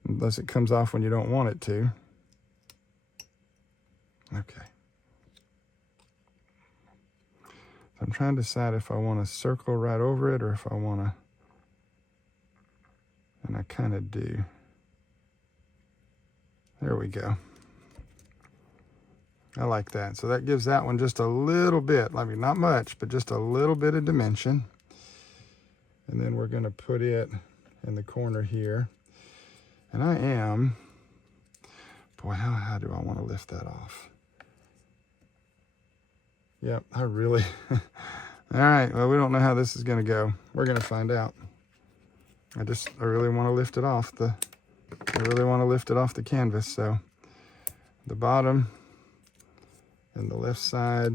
unless it comes off when you don't want it to. Okay. I'm trying to decide if I want to circle right over it or if I want to, and I kind of do. There we go. I like that. So that gives that one just a little bit, I mean, not much, but just a little bit of dimension. And then we're going to put it in the corner here. And I am, boy, how do I want to lift that off? Yep, I really, all right, well, we don't know how this is going to go. We're going to find out. I really want to lift it off the canvas. So the bottom and the left side.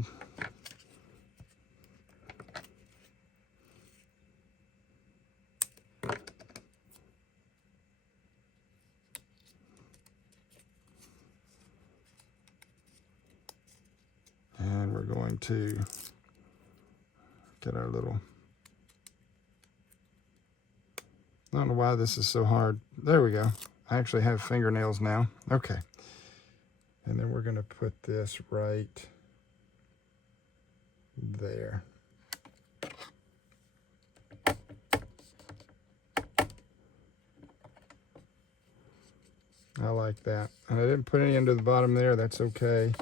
And we're going to get our little, I don't know why this is so hard. There we go. I actually have fingernails now. Okay. And then we're going to put this right there. I like that. And I didn't put any under the bottom there. That's okay.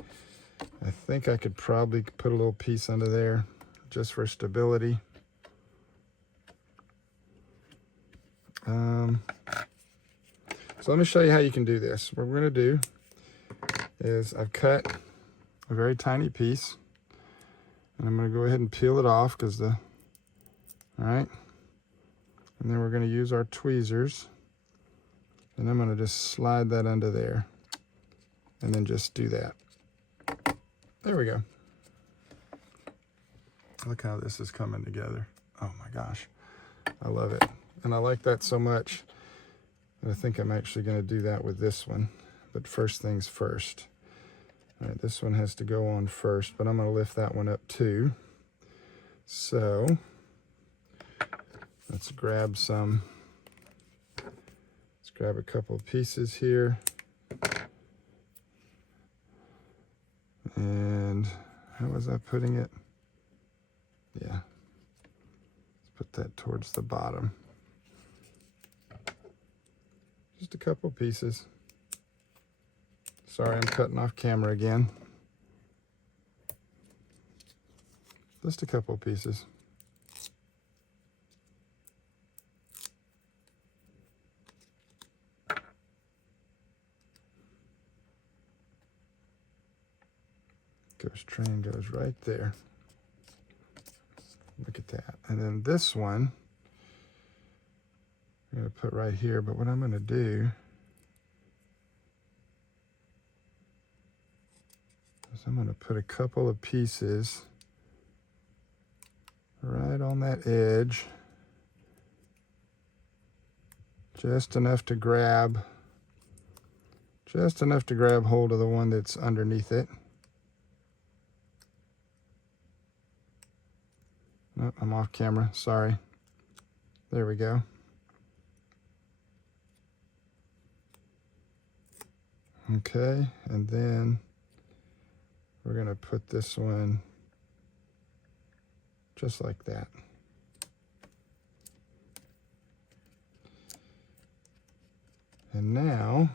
I think I could probably put a little piece under there just for stability. So let me show you how you can do this. What we're going to do is I've cut a very tiny piece, and I'm going to go ahead and peel it off because all right, and then we're going to use our tweezers, and I'm going to just slide that under there, and then just do that. There we go. Look how this is coming together. Oh my gosh, I love it. And I like that so much that I think I'm actually going to do that with this one. But first things first. All right, this one has to go on first, but I'm going to lift that one up too. So let's grab a couple of pieces here. And how was I putting it? Yeah. Let's put that towards the bottom. Just a couple pieces. Sorry, I'm cutting off camera again. Just a couple pieces. Train goes right there. Look at that. And then this one, I'm going to put right here, but what I'm going to do is I'm going to put a couple of pieces right on that edge, just enough to grab hold of the one that's underneath it. Oh, I'm off camera, sorry. There we go. Okay, and then we're going to put this one just like that. And now,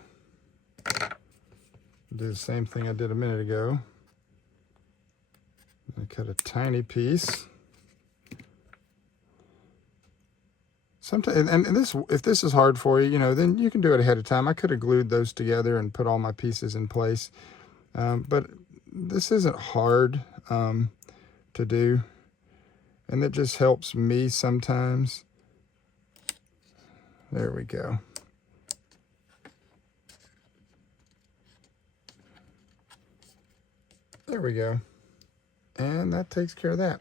do the same thing I did a minute ago. I'm going to cut a tiny piece. Sometimes, and this, if this is hard for you, you know, then you can do it ahead of time. I could have glued those together and put all my pieces in place, but this isn't hard to do, and it just helps me sometimes. There we go. There we go, and that takes care of that.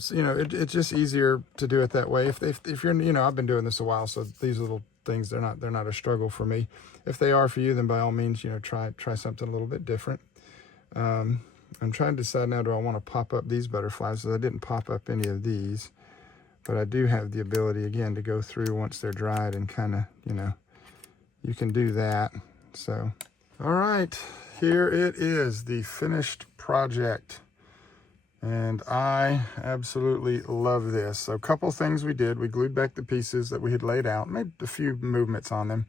So, you know, it's just easier to do it that way. If you're, you know, I've been doing this a while, so these little things, they're not a struggle for me. If they are for you, then by all means, you know, try something a little bit different. I'm trying to decide now, do I want to pop up these butterflies? So I didn't pop up any of these, but I do have the ability, again, to go through once they're dried and kind of, you know, you can do that. So, all right, here it is, the finished project. And I absolutely love this. So a couple things we did. We glued back the pieces that we had laid out, made a few movements on them.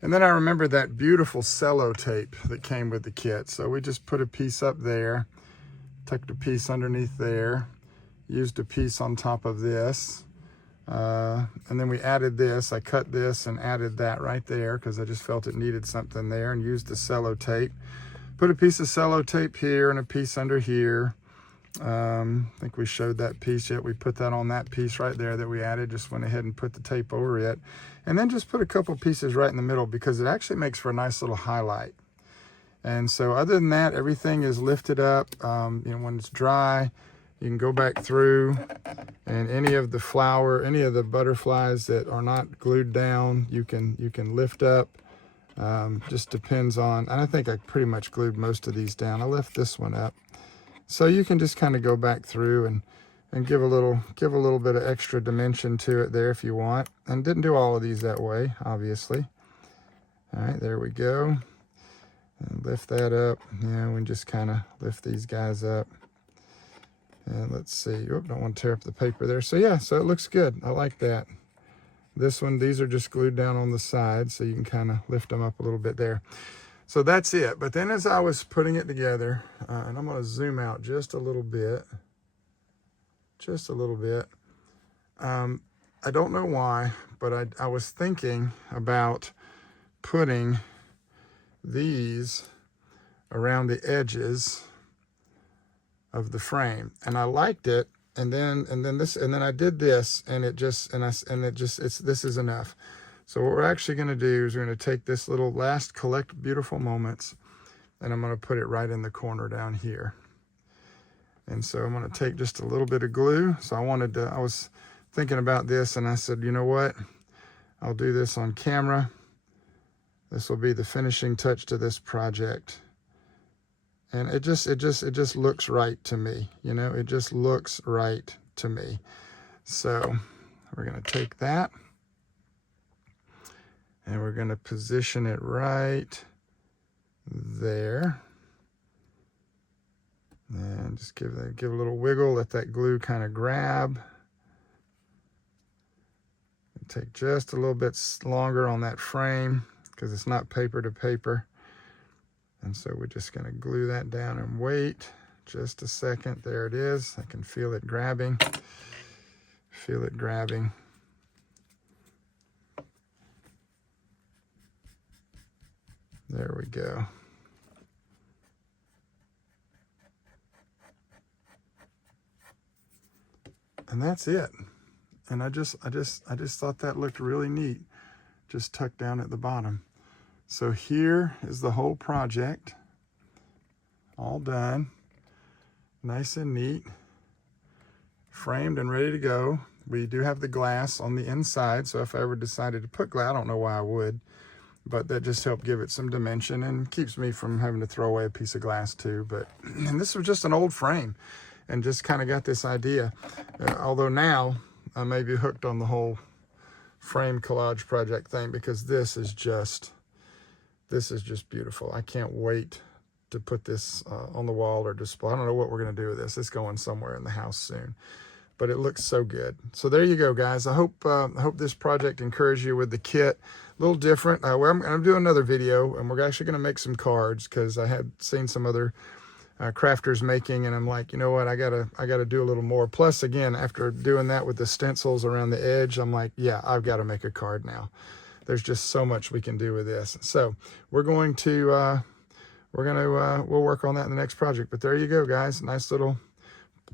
And then I remember that beautiful cello tape that came with the kit. So we just put a piece up there, tucked a piece underneath there, used a piece on top of this. And then we added this. I cut this and added that right there because I just felt it needed something there, and used the cello tape. Put a piece of cello tape here and a piece under here. I think we showed that piece yet. We put that on that piece right there that we added, just went ahead and put the tape over it. And then just put a couple pieces right in the middle because it actually makes for a nice little highlight. And so other than that, everything is lifted up. You know, when it's dry, you can go back through, and any of the flower, any of the butterflies that are not glued down, you can lift up. Just depends on, and I think I pretty much glued most of these down. I left this one up. So you can just kind of go back through and give a little bit of extra dimension to it there if you want. And didn't do all of these that way, obviously. All right, there we go. And lift that up. Yeah, we just kind of lift these guys up. And let's see. Oop, don't want to tear up the paper there. So yeah, so it looks good. I like that. This one, these are just glued down on the side, so you can kind of lift them up a little bit there. So that's it. But then as I was putting it together, and I'm going to zoom out just a little bit. Just a little bit. I don't know why, but I was thinking about putting these around the edges of the frame, and I liked it. And then I did this, and this is enough. So what we're actually going to do is we're going to take this little last collect beautiful moments, and I'm going to put it right in the corner down here. And so I'm going to take just a little bit of glue. So I was thinking about this, and I said, you know what? I'll do this on camera. This will be the finishing touch to this project. And it just looks right to me. You know, it just looks right to me. So we're going to take that, and we're going to position it right there. And just give a little wiggle, let that glue kind of grab. And take just a little bit longer on that frame because it's not paper to paper. And so we're just going to glue that down and wait just a second. There it is. I can feel it grabbing. Feel it grabbing. There we go. And that's it. And I just thought that looked really neat, just tucked down at the bottom. So here is the whole project, all done, nice and neat, framed and ready to go. We do have the glass on the inside, so if I ever decided to put glass, I don't know why I would, but that just helped give it some dimension and keeps me from having to throw away a piece of glass too. But, and this was just an old frame, and just kind of got this idea. Although now I may be hooked on the whole frame collage project thing, because this is just beautiful. I can't wait to put this on the wall or display. I don't know what we're going to do with this. It's going somewhere in the house soon, but it looks so good. So there you go, guys. I hope this project encouraged you with the kit. A little different. I'm going to do another video, and we're actually going to make some cards, because I had seen some other crafters making, and I'm like, you know what, I gotta do a little more. Plus, again, after doing that with the stencils around the edge, I'm like, yeah, I've got to make a card now. There's just so much we can do with this. So we'll work on that in the next project. But there you go, guys. Nice little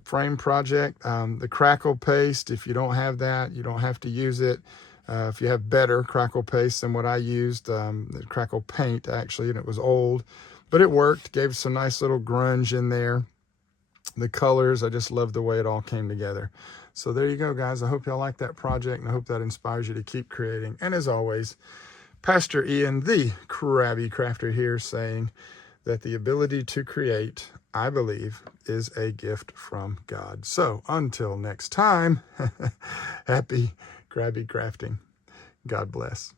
frame project. The Crackle paste, if you don't have that, you don't have to use it. If you have better Crackle paste than what I used, the Crackle paint actually, and it was old, but it worked, gave some nice little grunge in there. The colors, I just love the way it all came together. So there you go, guys. I hope y'all like that project, and I hope that inspires you to keep creating. And as always, Pastor Ian, the Krabby Crafter here, saying that the ability to create, I believe, is a gift from God. So until next time, happy crabby crafting. God bless.